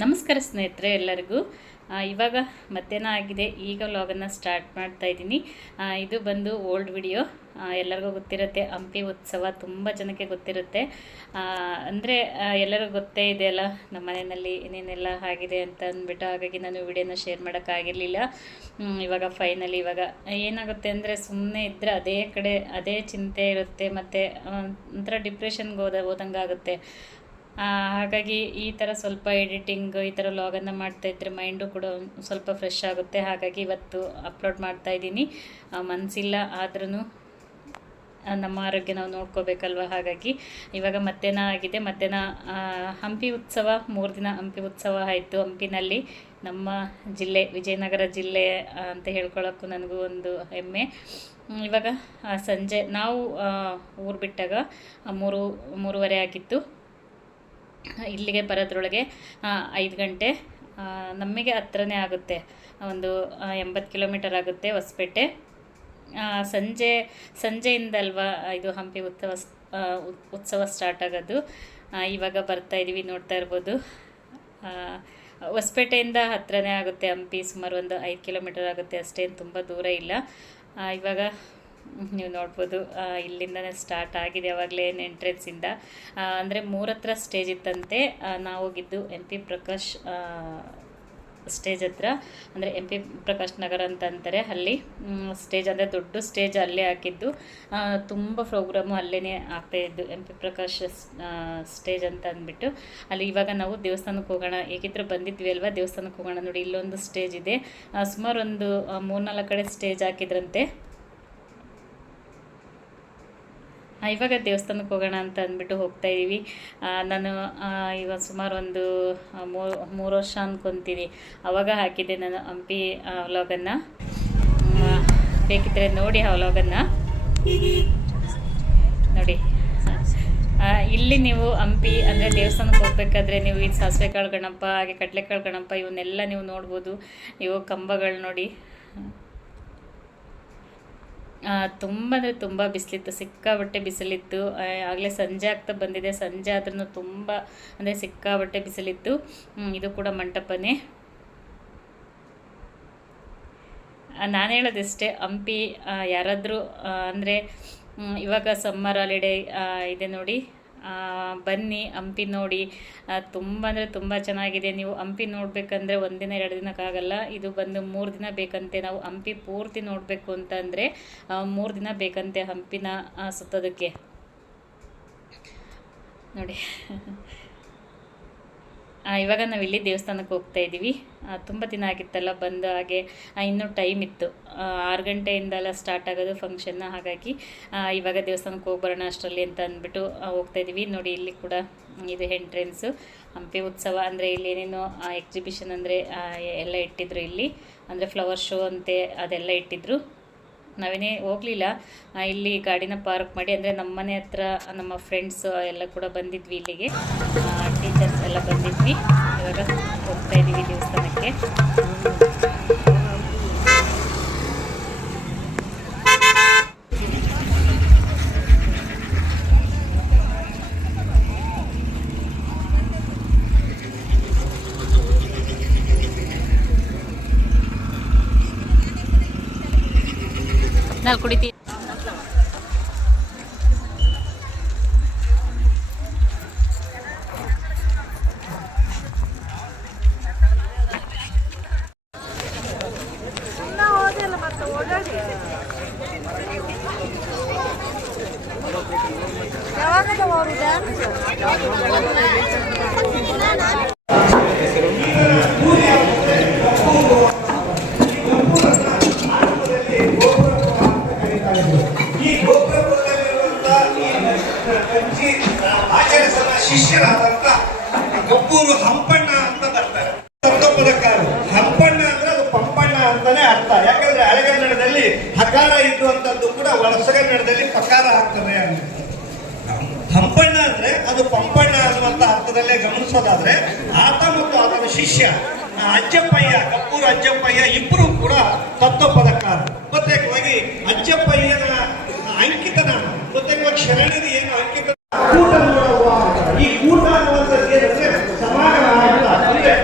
ನಮಸ್ಕಾರ ಸ್ನೇಹಿತರೆ ಎಲ್ಲರಿಗೂ. ಇವಾಗ ಮಧ್ಯಾಹ್ನ ಆಗಿದೆ. ಈಗ ವ್ಲಾಗನ್ನು ಸ್ಟಾರ್ಟ್ ಮಾಡ್ತಾ ಇದ್ದೀನಿ. ಇದು ಬಂದು ಓಲ್ಡ್ ವಿಡಿಯೋ. ಎಲ್ಲರಿಗೂ ಗೊತ್ತಿರುತ್ತೆ, ಹಂಪಿ ಉತ್ಸವ ತುಂಬ ಜನಕ್ಕೆ ಗೊತ್ತಿರುತ್ತೆ. ಅಂದರೆ ಎಲ್ಲರಿಗೂ ಗೊತ್ತೇ ಇದೆಯಲ್ಲ ನಮ್ಮ ಮನೆಯಲ್ಲಿ ಏನೇನೆಲ್ಲ ಆಗಿದೆ ಅಂತ ಅಂದ್ಬಿಟ್ಟು. ಹಾಗಾಗಿ ನಾನು ವಿಡಿಯೋನ ಶೇರ್ ಮಾಡೋಕ್ಕಾಗಿರಲಿಲ್ಲ. ಇವಾಗ ಫೈನಲಿ ಇವಾಗ ಏನಾಗುತ್ತೆ ಅಂದರೆ, ಸುಮ್ಮನೆ ಇದ್ದರೆ ಅದೇ ಕಡೆ ಅದೇ ಚಿಂತೆ ಇರುತ್ತೆ, ಮತ್ತು ಒಂಥರ ಡಿಪ್ರೆಷನ್ಗೆ ಹೋದಂಗಾಗುತ್ತೆ. ಹಾಗಾಗಿ ಈ ಥರ ಸ್ವಲ್ಪ ಎಡಿಟಿಂಗ್, ಈ ಥರ ವ್ಲಾಗನ್ನು ಮಾಡ್ತಾಯಿದ್ರೆ ಮೈಂಡು ಕೂಡ ಸ್ವಲ್ಪ ಫ್ರೆಶ್ ಆಗುತ್ತೆ. ಹಾಗಾಗಿ ಇವತ್ತು ಅಪ್ಲೋಡ್ ಮಾಡ್ತಾಯಿದ್ದೀನಿ. ಮನಸ್ಸಿಲ್ಲ ಆದ್ರೂ ನಮ್ಮ ಆರೋಗ್ಯ ನಾವು ನೋಡ್ಕೋಬೇಕಲ್ವ. ಹಾಗಾಗಿ ಇವಾಗ ಮಧ್ಯಾಹ್ನ ಆಗಿದೆ. ಮಧ್ಯಾಹ್ನ ಹಂಪಿ ಉತ್ಸವ 3 ದಿನ ಹಂಪಿ ಉತ್ಸವ ಆಯಿತು. ಹಂಪಿನಲ್ಲಿ ನಮ್ಮ ಜಿಲ್ಲೆ ವಿಜಯನಗರ ಜಿಲ್ಲೆ ಅಂತ ಹೇಳ್ಕೊಳ್ಳೋಕ್ಕೂ ನನಗೂ ಒಂದು ಹೆಮ್ಮೆ. ಇವಾಗ ಸಂಜೆ ನಾವು ಊರು ಬಿಟ್ಟಾಗ 3:30 ಆಗಿತ್ತು. ಇಲ್ಲಿಗೆ ಬರೋದ್ರೊಳಗೆ 5 ಗಂಟೆ. ನಮಗೆ ಹತ್ರನೇ ಆಗುತ್ತೆ, ಒಂದು 80 ಕಿಲೋಮೀಟರ್ ಆಗುತ್ತೆ ಹೊಸಪೇಟೆ. ಸಂಜೆಯಿಂದಲ್ವಾ ಇದು ಹಂಪಿ ಉತ್ಸವ ಸ್ಟಾರ್ಟ್ ಆಗೋದು. ಇವಾಗ ಬರ್ತಾಯಿದ್ದೀವಿ, ನೋಡ್ತಾ ಇರ್ಬೋದು. ಹೊಸಪೇಟೆಯಿಂದ ಹತ್ರನೇ ಆಗುತ್ತೆ ಹಂಪಿ, ಸುಮಾರು ಒಂದು 5 ಕಿಲೋಮೀಟರ್ ಆಗುತ್ತೆ, ಅಷ್ಟೇನು ತುಂಬ ದೂರ ಇಲ್ಲ. ಇವಾಗ ನೀವು ನೋಡ್ಬೋದು, ಇಲ್ಲಿಂದನೇ ಸ್ಟಾರ್ಟ್ ಆಗಿದೆ ಆವಾಗಲೇ ಎಂಟ್ರೆನ್ಸಿಂದ. ಅಂದರೆ 3 ಹತ್ರ ಸ್ಟೇಜ್ ಇತ್ತಂತೆ. ನಾವು ಹೋಗಿದ್ದು MP ಪ್ರಕಾಶ್ ಸ್ಟೇಜ್ ಹತ್ರ, ಅಂದರೆ MP ಪ್ರಕಾಶ್ ನಗರ ಅಂತ ಅಂತಾರೆ. ಅಲ್ಲಿ ಸ್ಟೇಜ್, ಅಂದರೆ ದೊಡ್ಡ ಸ್ಟೇಜ್ ಅಲ್ಲೇ ಹಾಕಿದ್ದು. ತುಂಬ ಪ್ರೋಗ್ರಾಮು ಅಲ್ಲೇ ಆಗ್ತಾಯಿದ್ದು, MP ಪ್ರಕಾಶ್ ಸ್ಟೇಜ್ ಅಂತ ಅಂದ್ಬಿಟ್ಟು. ಅಲ್ಲಿ ಇವಾಗ ನಾವು ದೇವಸ್ಥಾನಕ್ಕೆ ಹೋಗೋಣ, ಹೇಗಿದ್ರು ಬಂದಿದ್ವಿ ಅಲ್ವಾ, ದೇವಸ್ಥಾನಕ್ಕೆ ಹೋಗೋಣ. ನೋಡಿ, ಇಲ್ಲೊಂದು ಸ್ಟೇಜ್ ಇದೆ. ಸುಮಾರು ಒಂದು 3-4 ಕಡೆ ಸ್ಟೇಜ್ ಹಾಕಿದ್ರಂತೆ. ಇವಾಗ ದೇವಸ್ಥಾನಕ್ಕೆ ಹೋಗೋಣ ಅಂತ ಅಂದ್ಬಿಟ್ಟು ಹೋಗ್ತಾಯಿದ್ದೀವಿ. ನಾನು ಇವಾಗ ಸುಮಾರು ಒಂದು 3 ವರ್ಷ ಅಂದ್ಕೊತೀನಿ, ಆವಾಗ ಹಾಕಿದ್ದೆ ನಾನು ಹಂಪಿ ವ್ಲಾಗನ್ನು. ಬೇಕಿದ್ದರೆ ನೋಡಿ ಆ ವ್ಲಾಗನ್ನು ನೋಡಿ. ಇಲ್ಲಿ ನೀವು ಹಂಪಿ ಅಂದರೆ ದೇವಸ್ಥಾನಕ್ಕೆ ಹೋಗ್ಬೇಕಾದ್ರೆ ನೀವು ಈ ಸಾಸಿವೆಕಾಳು ಗಣಪ, ಹಾಗೆ ಕಡಲೆಕಾಳು ಗಣಪ, ಇವನ್ನೆಲ್ಲ ನೀವು ನೋಡ್ಬೋದು. ಇವು ಕಂಬಗಳು ನೋಡಿ. ತುಂಬ ಅಂದರೆ ತುಂಬ ಬಿಸಿಲಿತ್ತು, ಸಿಕ್ಕಾಬಟ್ಟೆ ಬಿಸಿಲಿತ್ತು. ಆಗಲೇ ಸಂಜೆ ಆಗ್ತಾ ಬಂದಿದೆ. ಸಂಜೆ ಆದ್ರೂ ತುಂಬ ಅಂದರೆ ಸಿಕ್ಕಾಬಟ್ಟೆ ಬಿಸಿಲಿತ್ತು. ಇದು ಕೂಡ ಮಂಟಪನೇ. ನಾನು ಹೇಳೋದಿಷ್ಟೇ, ಹಂಪಿ ಯಾರಾದರೂ ಅಂದರೆ ಇವಾಗ ಸಮ್ಮರ್ ಹಾಲಿಡೇ ಇದೆ ನೋಡಿ, ಬನ್ನಿ ಹಂಪಿ ನೋಡಿ. ತುಂಬ ಅಂದರೆ ತುಂಬ ಚೆನ್ನಾಗಿದೆ. ನೀವು ಹಂಪಿ ನೋಡಬೇಕಂದ್ರೆ 1 ದಿನ 2 ದಿನಕ್ಕಾಗಲ್ಲ. ಇದು ಬಂದು 3 ದಿನ ಬೇಕಂತೆ. ನಾವು ಹಂಪಿ ಪೂರ್ತಿ ನೋಡಬೇಕು ಅಂತಂದರೆ 3 ದಿನ ಬೇಕಂತೆ ಹಂಪಿನ ಸುತ್ತೋದಕ್ಕೆ. ನೋಡಿ, ಇವಾಗ ನಾವಿಲ್ಲಿ ದೇವಸ್ಥಾನಕ್ಕೆ ಹೋಗ್ತಾ ಇದ್ದೀವಿ. ತುಂಬ ದಿನ ಆಗಿತ್ತಲ್ಲ ಬಂದು, ಹಾಗೆ ಇನ್ನೂ ಟೈಮ್ ಇತ್ತು. 6 ಗಂಟೆಯಿಂದೆಲ್ಲ ಸ್ಟಾರ್ಟ್ ಆಗೋದು ಫಂಕ್ಷನ್ನ. ಹಾಗಾಗಿ ಇವಾಗ ದೇವಸ್ಥಾನಕ್ಕೆ ಹೋಗಿ ಬರೋಣ ಅಷ್ಟರಲ್ಲಿ ಅಂತ ಅಂದ್ಬಿಟ್ಟು ಹೋಗ್ತಾಯಿದ್ದೀವಿ. ನೋಡಿ, ಇಲ್ಲಿ ಕೂಡ ಇದು ಎಂಟ್ರೆನ್ಸು. ಹಂಪಿ ಉತ್ಸವ ಅಂದರೆ ಇಲ್ಲಿ ಏನೇನೋ ಎಕ್ಸಿಬಿಷನ್ ಅಂದರೆ ಎಲ್ಲ ಇಟ್ಟಿದ್ರು ಇಲ್ಲಿ, ಅಂದರೆ ಫ್ಲವರ್ ಶೋ ಅಂತೆ ಅದೆಲ್ಲ ಇಟ್ಟಿದ್ರು. ನಾವೇನೇ ಹೋಗಲಿಲ್ಲ, ಇಲ್ಲಿ ಗಾಡಿನ ಪಾರ್ಕ್ ಮಾಡಿ, ಅಂದರೆ ನಮ್ಮ ಮನೆ ಹತ್ರ ನಮ್ಮ ಫ್ರೆಂಡ್ಸು ಎಲ್ಲ ಕೂಡ ಬಂದಿದ್ವಿ ಇಲ್ಲಿಗೆ, ಟೀಚರ್ಸ್ ಎಲ್ಲ ಬಂದಿದ್ವಿ. ಇವಾಗ ಹೋಗ್ತಾಯಿದ್ದೀವಿ ದೇವಸ್ಥಾನಕ್ಕೆ. ನಾನು ಕುಡಿತೀನಿ. ಆಚರಿಸಲ ಶಿಷ್ಯರಾದಂತ ಗಬ್ಬೂರು ಹಂಪಣ್ಣ ಅಂತ ಬರ್ತಾರೆ. ಹಂಪಣ್ಣ ಅಂದ್ರೆ ಅದು ಪಂಪಣ್ಣ ಅಂತಾನೆ ಅರ್ಥ. ಯಾಕಂದ್ರೆ ಹಳೆಗನ್ನಡದಲ್ಲಿ ಹಕಾರ ಇದ್ದುವಂತದ್ದು ಕೂಡ ಹೊಸಗನ್ನಡದಲ್ಲಿ ಪಕಾರ ಆಗ್ತದೆ ಅಂತ. ಹಂಪಣ್ಣ ಅಂದ್ರೆ ಅದು ಪಂಪಣ್ಣ ಅನ್ನುವಂತ ಅರ್ಥದಲ್ಲೇ ಗಮನಿಸೋದಾದ್ರೆ, ಆತ ಮತ್ತು ಆತನ ಶಿಷ್ಯ ಅಜ್ಜಪ್ಪಯ್ಯ, ಗಬ್ಬೂರು ಅಜ್ಜಪ್ಪಯ್ಯ ಇಬ್ಬರು ಕೂಡ ತತ್ವಪದಕಾರ. ಪ್ರತ್ಯೇಕವಾಗಿ ಅಜ್ಜಪ್ಪಯ್ಯನ ಅಂಕಿತನಾಮ, ಪ್ರತ್ಯೇಕವಾಗಿ ಶರಣರು ಏನು ಅಂಕಿತ, ಈ ಕೂಟ ಅನ್ನುವಂಥದ್ದು ಏನಂದ್ರೆ ಸಮಾಗಮ ಅಂತ. ಅಂದ್ರೆ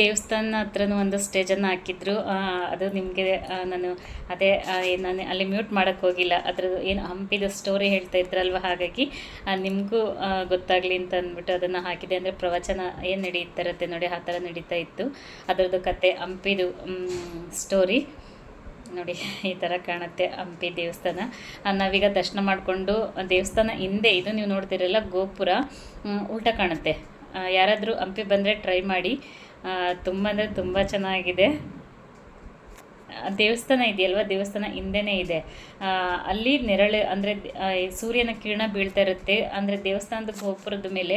ದೇವಸ್ಥಾನ ಹತ್ರನೂ ಒಂದು ಸ್ಟೇಜನ್ನು ಹಾಕಿದ್ರು. ಅದು ನಿಮಗೆ ನಾನು ನಾನು ಅಲ್ಲಿ ಮ್ಯೂಟ್ ಮಾಡೋಕ್ಕೆ ಹೋಗಿಲ್ಲ. ಅದ್ರದ್ದು ಏನು ಹಂಪಿದು ಸ್ಟೋರಿ ಹೇಳ್ತಾ ಇದ್ರಲ್ವ, ಹಾಗಾಗಿ ನಿಮಗೂ ಗೊತ್ತಾಗಲಿ ಅಂತ ಅಂದ್ಬಿಟ್ಟು ಅದನ್ನು ಹಾಕಿದೆ. ಅಂದರೆ ಪ್ರವಚನ ಏನು ನಡೀತಾ ಇರುತ್ತೆ ನೋಡಿ, ಆ ಥರ ನಡೀತಾ ಇತ್ತು. ಅದರದ್ದು ಕತೆ, ಹಂಪಿದು ಸ್ಟೋರಿ ನೋಡಿ. ಈ ಥರ ಕಾಣುತ್ತೆ ಹಂಪಿ ದೇವಸ್ಥಾನ. ನಾವೀಗ ದರ್ಶನ ಮಾಡಿಕೊಂಡು ದೇವಸ್ಥಾನ ಹಿಂದೆ ಇದು ನೀವು ನೋಡ್ತಿರಲ್ಲ ಗೋಪುರ ಉಲ್ಟಾ ಕಾಣುತ್ತೆ. ಯಾರಾದರೂ ಹಂಪಿ ಬಂದರೆ ಟ್ರೈ ಮಾಡಿ, ತುಂಬ ಅಂದರೆ ತುಂಬ ಚೆನ್ನಾಗಿದೆ. ದೇವಸ್ಥಾನ ಇದೆಯಲ್ವ, ದೇವಸ್ಥಾನ ಹಿಂದೆನೇ ಇದೆ. ಅಲ್ಲಿ ನೆರಳು ಅಂದರೆ ಸೂರ್ಯನ ಕಿರಣ ಬೀಳ್ತಾ ಇರುತ್ತೆ. ಅಂದರೆ ದೇವಸ್ಥಾನದ ಗೋಪುರದ ಮೇಲೆ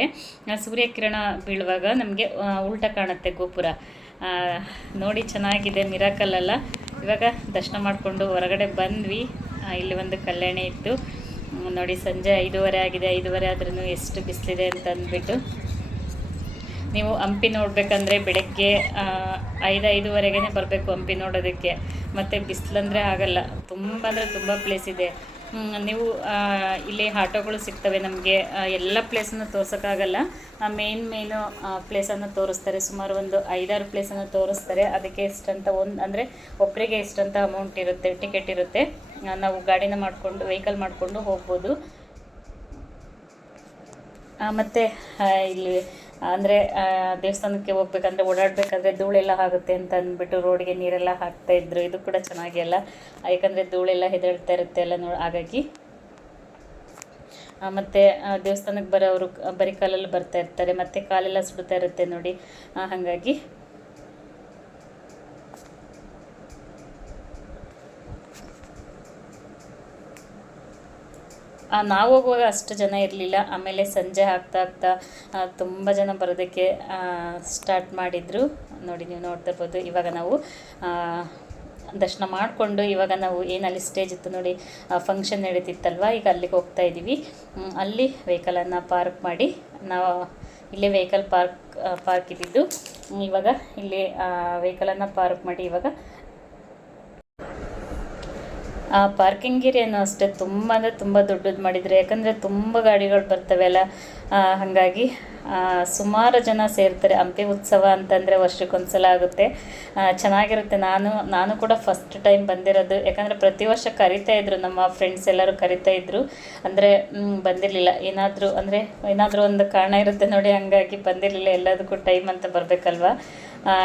ಸೂರ್ಯ ಕಿರಣ ಬೀಳುವಾಗ ನಮಗೆ ಉಲ್ಟಾ ಕಾಣುತ್ತೆ ಗೋಪುರ. ನೋಡಿ ಚೆನ್ನಾಗಿದೆ, ಮಿರಾಕಲ್ ಅಲ್ಲ. ಇವಾಗ ದರ್ಶನ ಮಾಡಿಕೊಂಡು ಹೊರಗಡೆ ಬಂದ್ವಿ. ಇಲ್ಲಿ ಒಂದು ಕಲ್ಯಾಣಿ ಇತ್ತು ನೋಡಿ. ಸಂಜೆ 5:30 ಆಗಿದೆ. 5:30 ಆದ್ರೂ ಎಷ್ಟು ಬಿಸಿಲಿದೆ ಅಂತ ಅಂದ್ಬಿಟ್ಟು, ನೀವು ಹಂಪಿ ನೋಡಬೇಕಂದ್ರೆ ಬೆಳಗ್ಗೆ 5:05ಗೆ ಬರಬೇಕು ಹಂಪಿ ನೋಡೋದಕ್ಕೆ. ಮತ್ತು ಬಿಸಿಲಂದರೆ ಆಗಲ್ಲ, ತುಂಬ ಅಂದರೆ ತುಂಬ ಪ್ಲೇಸ್ ಇದೆ. ನೀವು ಇಲ್ಲಿ ಆಟೋಗಳು ಸಿಗ್ತವೆ ನಮಗೆ. ಎಲ್ಲ ಪ್ಲೇಸನ್ನು ತೋರ್ಸೋಕ್ಕಾಗಲ್ಲ, ಮೇನು ಪ್ಲೇಸನ್ನು ತೋರಿಸ್ತಾರೆ. ಸುಮಾರು ಒಂದು 5-6 ಪ್ಲೇಸನ್ನು ತೋರಿಸ್ತಾರೆ. ಅದಕ್ಕೆ ಎಷ್ಟಂತ ಅಂದರೆ ಒಬ್ಬರಿಗೆ ಎಷ್ಟಂತ ಅಮೌಂಟ್ ಇರುತ್ತೆ, ಟಿಕೆಟ್ ಇರುತ್ತೆ. ನಾವು ಗಾಡಿನ ಮಾಡಿಕೊಂಡು ವೆಹಿಕಲ್ ಮಾಡಿಕೊಂಡು ಹೋಗ್ಬೋದು. ಮತ್ತು ಇಲ್ಲಿ ಅಂದರೆ ದೇವಸ್ಥಾನಕ್ಕೆ ಹೋಗ್ಬೇಕಂದ್ರೆ ಓಡಾಡಬೇಕಾದ್ರೆ ಧೂಳೆಲ್ಲ ಆಗುತ್ತೆ ಅಂತ ಅಂದ್ಬಿಟ್ಟು ರೋಡ್ಗೆ ನೀರೆಲ್ಲ ಹಾಕ್ತಾಯಿದ್ರು. ಇದು ಕೂಡ ಚೆನ್ನಾಗಿಲ್ಲ, ಯಾಕಂದರೆ ಧೂಳೆಲ್ಲ ಹೆದಳ್ತಾ ಇರುತ್ತೆ ಎಲ್ಲ ಹಾಗಾಗಿ. ಮತ್ತು ದೇವಸ್ಥಾನಕ್ಕೆ ಬರೋವರು ಬರೀ ಕಾಲಲ್ಲಿ ಬರ್ತಾ ಇರ್ತಾರೆ, ಮತ್ತು ಕಾಲೆಲ್ಲ ಸುಡ್ತಾ ಇರುತ್ತೆ ನೋಡಿ. ಹಾಗಾಗಿ ನಾವು ಹೋಗುವಾಗ ಅಷ್ಟು ಜನ ಇರಲಿಲ್ಲ. ಆಮೇಲೆ ಸಂಜೆ ಆಗ್ತಾ ತುಂಬ ಜನ ಬರೋದಕ್ಕೆ ಸ್ಟಾರ್ಟ್ ಮಾಡಿದರು ನೋಡಿ. ನೀವು ನೋಡ್ತಾ ಇರ್ಬೋದು. ಇವಾಗ ನಾವು ದರ್ಶನ ಮಾಡಿಕೊಂಡು ಇವಾಗ ನಾವು ಏನಲ್ಲಿ ಸ್ಟೇಜ್ ಇತ್ತು ನೋಡಿ, ಫಂಕ್ಷನ್ ನಡೀತಿತ್ತಲ್ವ, ಈಗ ಅಲ್ಲಿಗೆ ಹೋಗ್ತಾ ಇದ್ದೀವಿ. ಅಲ್ಲಿ ವೆಹಿಕಲನ್ನು ಪಾರ್ಕ್ ಮಾಡಿ, ನಾವು ಇಲ್ಲೇ ವೆಹಿಕಲ್ ಪಾರ್ಕ್ ಇದ್ದಿದ್ದು. ಇವಾಗ ಇಲ್ಲಿ ವೆಹಿಕಲನ್ನು ಪಾರ್ಕ್ ಮಾಡಿ ಇವಾಗ ಪಾರ್ಕಿಂಗ್ ಏರಿಯಾನು ಅಷ್ಟೇ ತುಂಬ ಅಂದರೆ ತುಂಬ ದೊಡ್ಡದು ಮಾಡಿದರೆ, ಯಾಕಂದರೆ ತುಂಬ ಗಾಡಿಗಳು ಬರ್ತವೆ ಅಲ್ಲ. ಹಾಗಾಗಿ ಸುಮಾರು ಜನ ಸೇರ್ತಾರೆ. ಹಂಪಿ ಉತ್ಸವ ಅಂತಂದರೆ ವರ್ಷಕ್ಕೊಂದ್ಸಲ ಆಗುತ್ತೆ, ಚೆನ್ನಾಗಿರುತ್ತೆ. ನಾನು ಕೂಡ ಫಸ್ಟ್ ಟೈಮ್ ಬಂದಿರೋದು, ಯಾಕಂದರೆ ಪ್ರತಿ ವರ್ಷ ಕರಿತಾಯಿದ್ರು, ನಮ್ಮ ಫ್ರೆಂಡ್ಸ್ ಎಲ್ಲರೂ ಕರಿತಾಯಿದ್ರು. ಅಂದರೆ ಬಂದಿರಲಿಲ್ಲ, ಏನಾದರೂ ಒಂದು ಕಾರಣ ಇರುತ್ತೆ ನೋಡಿ, ಹಂಗಾಗಿ ಬಂದಿರಲಿಲ್ಲ. ಎಲ್ಲದಕ್ಕೂ ಟೈಮ್ ಅಂತ ಬರಬೇಕಲ್ವ,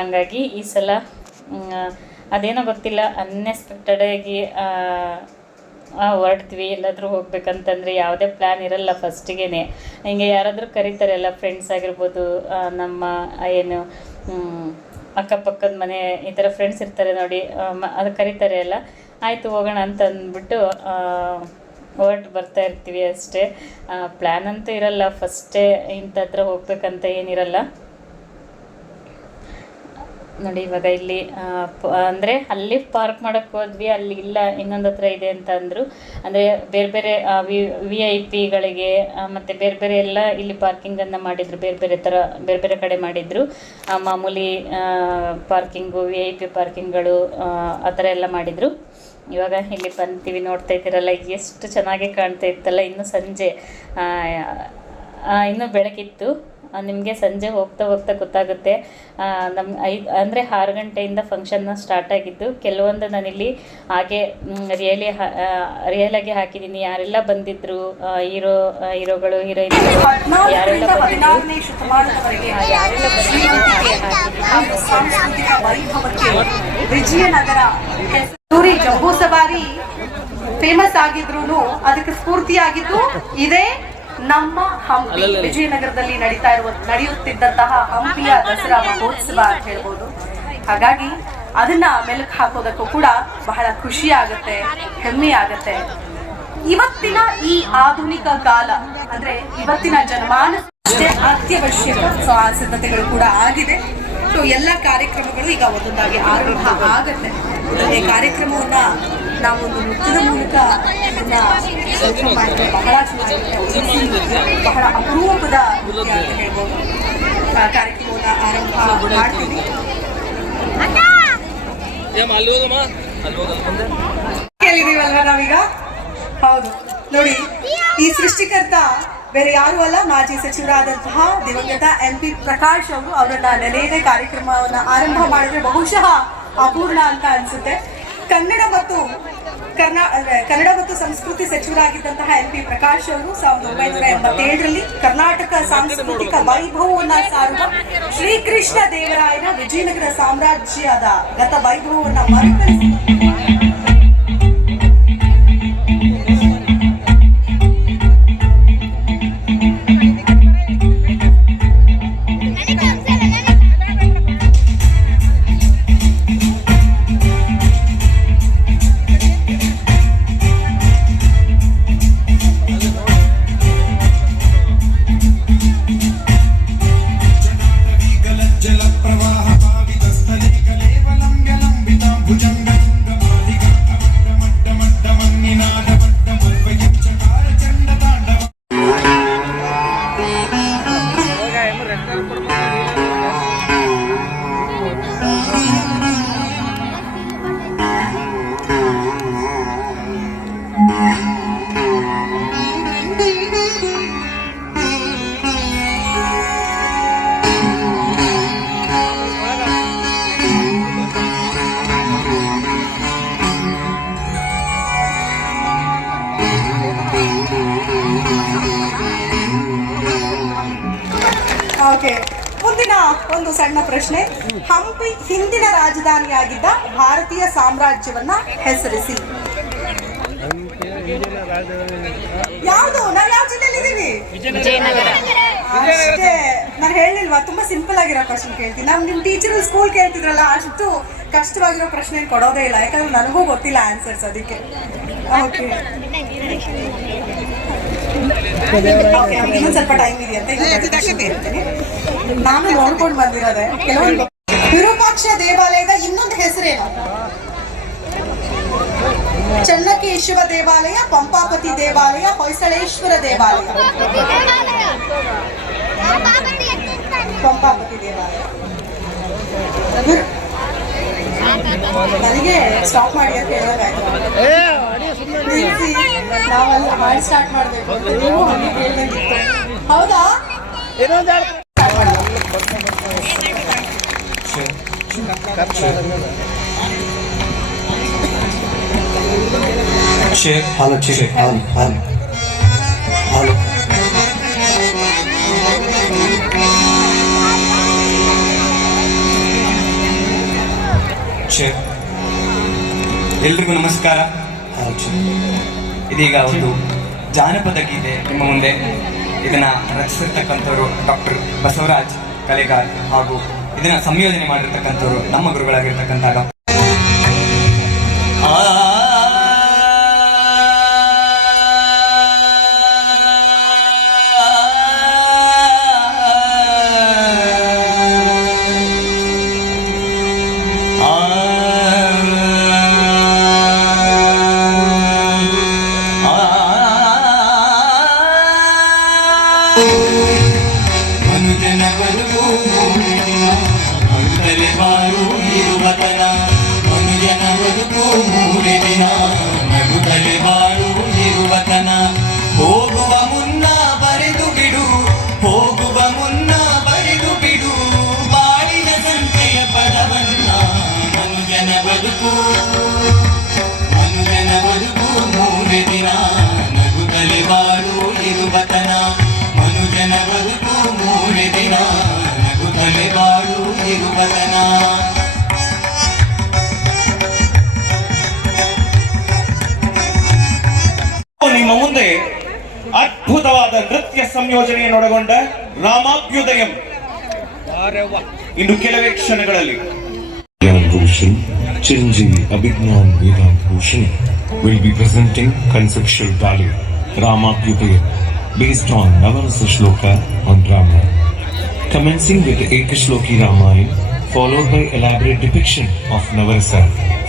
ಹಂಗಾಗಿ ಈ ಸಲ ಅದೇನೋ ಗೊತ್ತಿಲ್ಲ, ಅನ್ಎಕ್ಸ್ಪೆಕ್ಟೆಡಾಗಿ ಹೊರಡ್ತೀವಿ. ಎಲ್ಲಾದರೂ ಹೋಗ್ಬೇಕಂತಂದರೆ ಯಾವುದೇ ಪ್ಲ್ಯಾನ್ ಇರಲ್ಲ ಫಸ್ಟಿಗೆ. ಹಿಂಗೆ ಯಾರಾದರೂ ಕರೀತಾರೆ ಎಲ್ಲ, ಫ್ರೆಂಡ್ಸ್ ಆಗಿರ್ಬೋದು, ನಮ್ಮ ಏನು ಅಕ್ಕಪಕ್ಕದ ಮನೆ ಈ ಥರ ಫ್ರೆಂಡ್ಸ್ ಇರ್ತಾರೆ ನೋಡಿ, ಅದು ಕರೀತಾರೆ ಎಲ್ಲ. ಆಯಿತು ಹೋಗೋಣ ಅಂತ ಅಂದ್ಬಿಟ್ಟು ಹೊರಟು ಬರ್ತಾ ಇರ್ತೀವಿ ಅಷ್ಟೇ. ಪ್ಲ್ಯಾನ್ ಅಂತೂ ಇರಲ್ಲ, ಫಸ್ಟೇ ಇಂಥ ಹತ್ರ ಹೋಗ್ಬೇಕಂತ ಏನಿರಲ್ಲ ನೋಡಿ. ಇವಾಗ ಇಲ್ಲಿ ಅಂದರೆ ಅಲ್ಲಿ ಪಾರ್ಕ್ ಮಾಡೋಕ್ಕೆ ಹೋದ್ವಿ, ಅಲ್ಲಿ ಇಲ್ಲ ಇನ್ನೊಂದು ಹತ್ರ ಇದೆ ಅಂತ ಅಂದರು. ಅಂದರೆ ಬೇರೆ ಬೇರೆ VIP ಮತ್ತು ಬೇರೆ ಬೇರೆ ಎಲ್ಲ ಇಲ್ಲಿ ಪಾರ್ಕಿಂಗನ್ನು ಮಾಡಿದರು. ಬೇರೆ ಬೇರೆ ಕಡೆ ಮಾಡಿದರು. ಮಾಮೂಲಿ ಪಾರ್ಕಿಂಗು, VIP ಪಾರ್ಕಿಂಗ್ಗಳು ಆ ಥರ ಎಲ್ಲ ಮಾಡಿದರು. ಇವಾಗ ಇಲ್ಲಿ ಬಂತೀವಿ, ನೋಡ್ತಾ ಇದ್ದೀರಲ್ಲ ಎಷ್ಟು ಚೆನ್ನಾಗಿ ಕಾಣ್ತಾ ಇತ್ತಲ್ಲ. ಇನ್ನು ಸಂಜೆ ಇನ್ನೂ ಬೆಳಕಿತ್ತು. ನಿಮಗೆ ಸಂಜೆ ಹೋಗ್ತಾ ಗೊತ್ತಾಗುತ್ತೆ. ನಮ್ಮ 6 ಗಂಟೆಯಿಂದ ಫಂಕ್ಷನ್ನ ಸ್ಟಾರ್ಟ್ ಆಗಿದ್ದು. ಕೆಲವೊಂದು ನಾನಿಲ್ಲಿ ಹಾಗೆ ರಿಯಲಾಗಿ ಹಾಕಿದ್ದೀನಿ, ಯಾರೆಲ್ಲ ಬಂದಿದ್ದರು, ಹೀರೋಗಳು, ಹೀರೋಯಿನ್ಗಳು ಯಾರೆಲ್ಲ ವಿಜಯನಗರ ಜಂಬೂ ಸವಾರಿ ಫೇಮಸ್ ಆಗಿದ್ರು ಅದಕ್ಕೆ ಸ್ಫೂರ್ತಿಯಾಗಿದ್ದು ಇದೇ ನಮ್ಮ ಹಂಪಿ. ವಿಜಯನಗರದಲ್ಲಿ ನಡೆಯುತ್ತಿದ್ದಂತಹ ಹಂಪಿಯ ದಸರಾ ಮಹೋತ್ಸವ ಅಂತ ಹೇಳ್ಬೋದು. ಹಾಗಾಗಿ ಅದನ್ನ ಮೆಲುಕು ಹಾಕೋದಕ್ಕೂ ಕೂಡ ಬಹಳ ಖುಷಿ ಆಗುತ್ತೆ, ಹೆಮ್ಮೆ ಆಗುತ್ತೆ. ಇವತ್ತಿನ ಈ ಆಧುನಿಕ ಕಾಲ ಅಂದ್ರೆ ಇವತ್ತಿನ ಜನಮಾನಸ ಅತ್ಯವಶ್ಯಕ ಸಿದ್ಧತೆಗಳು ಕೂಡ ಆಗಿದೆ. ಸೊ ಎಲ್ಲ ಕಾರ್ಯಕ್ರಮಗಳು ಈಗ ಒಂದೊಂದಾಗಿ ಆರಂಭ ಆಗುತ್ತೆ. ಈ ಕಾರ್ಯಕ್ರಮವನ್ನ ನಾವು ಒಂದು ನೃತ್ಯದ ಮೂಲಕ ಬಹಳ ಬಹಳ ಅಪರೂಪದ ನೃತ್ಯ ಅಂತ ಹೇಳ್ಬೋದು. ಕಾರ್ಯಕ್ರಮವನ್ನ ಆರಂಭ ಮಾಡ್ತೀವಿ. ಕೇಳಿದೀವಲ್ವ ನಾವೀಗ? ಹೌದು ನೋಡಿ, ಈ ಸೃಷ್ಟಿಕರ್ತ ಬೇರೆ ಯಾರು ಅಲ್ಲ, ಮಾಜಿ ಸಚಿವರಾದಂತಹ ದಿವಂಗತ MP ಪ್ರಕಾಶ್ ಅವರು. ಅವರನ್ನ ನೆನೆಯದೇ ಕಾರ್ಯಕ್ರಮವನ್ನ ಆರಂಭ ಮಾಡಿದ್ರೆ ಬಹುಶಃ ಅಪೂರ್ಣ ಅಂತ ಅನ್ಸುತ್ತೆ. ಕನ್ನಡ ಮತ್ತು ಸಂಸ್ಕೃತಿ ಸಚಿವರಾಗಿದ್ದಂತಹ MP ಪ್ರಕಾಶ್ ಅವರು 1987ರಲ್ಲಿ ಕರ್ನಾಟಕ ಸಾಂಸ್ಕೃತಿಕ ವೈಭವವನ್ನ ಸಾರುವ ಶ್ರೀಕೃಷ್ಣ ದೇವರಾಯನ ವಿಜಯನಗರ ಸಾಮ್ರಾಜ್ಯದ ಗತ ವೈಭವವನ್ನ ಮರುಕಳಿಸಿದ ಓಕೆ, ಮುಂದಿನ ಒಂದು ಸಣ್ಣ ಪ್ರಶ್ನೆ. ಹಂಪಿ ಹಿಂದಿನ ರಾಜಧಾನಿಯಾಗಿದ್ದ ಭಾರತೀಯ ಸಾಮ್ರಾಜ್ಯವನ್ನ ಹೆಸರಿಸಿ. ಯಾವುದು? ನಾವು ಯಾವ ಜಿಲ್ಲೆಯಲ್ಲಿ ವಿಜಯನಗರ. ಅಷ್ಟೇ, ನಾನು ಹೇಳಿಲ್ವಾ? ತುಂಬಾ ಸಿಂಪಲ್ ಆಗಿರೋ ಪ್ರಶ್ನೆ ಕೇಳ್ತೀನಿ. ನಿಮ್ ಟೀಚರ್ ಸ್ಕೂಲ್ ಕೇಳ್ತಿದ್ರಲ್ಲ, ಅಷ್ಟು ಕಷ್ಟವಾಗಿರೋ ಪ್ರಶ್ನೆ ಕೊಡೋದೇ ಇಲ್ಲ, ಯಾಕಂದ್ರೆ ನನಗೂ ಗೊತ್ತಿಲ್ಲ ಆನ್ಸರ್ಸ್, ಅದಕ್ಕೆ. ಓಕೆ, ಇನ್ನೊಂದ್ ಸ್ವಲ್ಪ ಟೈಮ್ ಇದೆ ಅಂತ ನಾನು ನೋಡ್ಕೊಂಡು ಬಂದಿರೋದೆ. ಕೆಲವೊಂದು ವಿರೂಪಾಕ್ಷ ದೇವಾಲಯದ ಇನ್ನೊಂದು ಹೆಸರೇನು? ಚನ್ನಕೇಶವ ದೇವಾಲಯ, ಪಂಪಾಪತಿ ದೇವಾಲಯ, ಹೊಯ್ಸಳೇಶ್ವರ ದೇವಾಲಯ. ಪಂಪಾಪತಿ ದೇವಾಲಯ. ನನಗೆ ಸ್ಟಾಪ್ ಮಾಡಿ ಅಂತ ಹೇಳೋದಾಯ್ತು. ನಾವೆಲ್ಲ ಮಾಡಿ ಸ್ಟಾರ್ಟ್ ಮಾಡ್ಬೇಕು, ನೀವು ಹಂಗೆ ಕೇಳ್ಬೇಕಿತ್ತು. ಹೌದಾ? ಹಲೋ ಚೆಕ್, ಹಲೋ ಎಲ್ರಿಗೂ ನಮಸ್ಕಾರ. ಇದೀಗ ಒಂದು ಜಾನಪದ ಗೀತೆ ನಿಮ್ಮ ಮುಂದೆ. ಇದನ್ನ ರಚಿಸಿರ್ತಕ್ಕಂಥವ್ರು ಡಾಕ್ಟರ್ ಬಸವರಾಜ್ ಕಲೆಗಾರ್, ಹಾಗೂ ಇದನ್ನ ಸಂಯೋಜನೆ ಮಾಡಿರ್ತಕ್ಕಂಥವ್ರು ನಮ್ಮ ಗುರುಗಳಾಗಿರ್ತಕ್ಕಂಥ ಡಾಕ್ಟರ್ ಮನುಜನ ಬದುಕು ಅಂತಲೇ ಬಾರು ಇರುವತನ, ಮನುಜನ ಬದುಕು ಮೂರೇ ದಿನ ನಗುತ್ತಲೇ ಬಾರು ಇರುವತನ. ಹೋಗುವ ಮುನ್ನ ಬರೆದು ಬಿಡು, ಹೋಗುವ ಮುನ್ನ ಬರೆದು ಬಿಡು ಬಾಳಿನ ಸಂತೆಯ ಪದವನ್ನ. ಮನುಜನ ಬದುಕು ಮೂರೇ ದಿನ ನಗುತ್ತಲೇ ಬಾರು ಇರುವತನ, ಮನುಜನ ಬದುಕು ಮೂರೇ ದಿನ ನಗುತ್ತಲೇ ಬಾಳು ಇರುವತನ. ನಿಮ್ಮ ಮುಂದೆ ಅದ್ಭುತವಾದ ನೃತ್ಯ ಸಂಯೋಜನೆಯನ್ನೊಳಗೊಂಡ ರಾಮಾಭ್ಯುದಯಂ ಇನ್ನು ಕೆಲವೇ ಕ್ಷಣಗಳಲ್ಲಿ Bhushan, Chiranjeevi Abhignan Vedant Bhushan will be presenting conceptual ballet Ramabhyudaya based on Navarasa Shloka on Rama. Commencing with the Ekashloki Ramayana, followed by elaborate depiction of Navarasa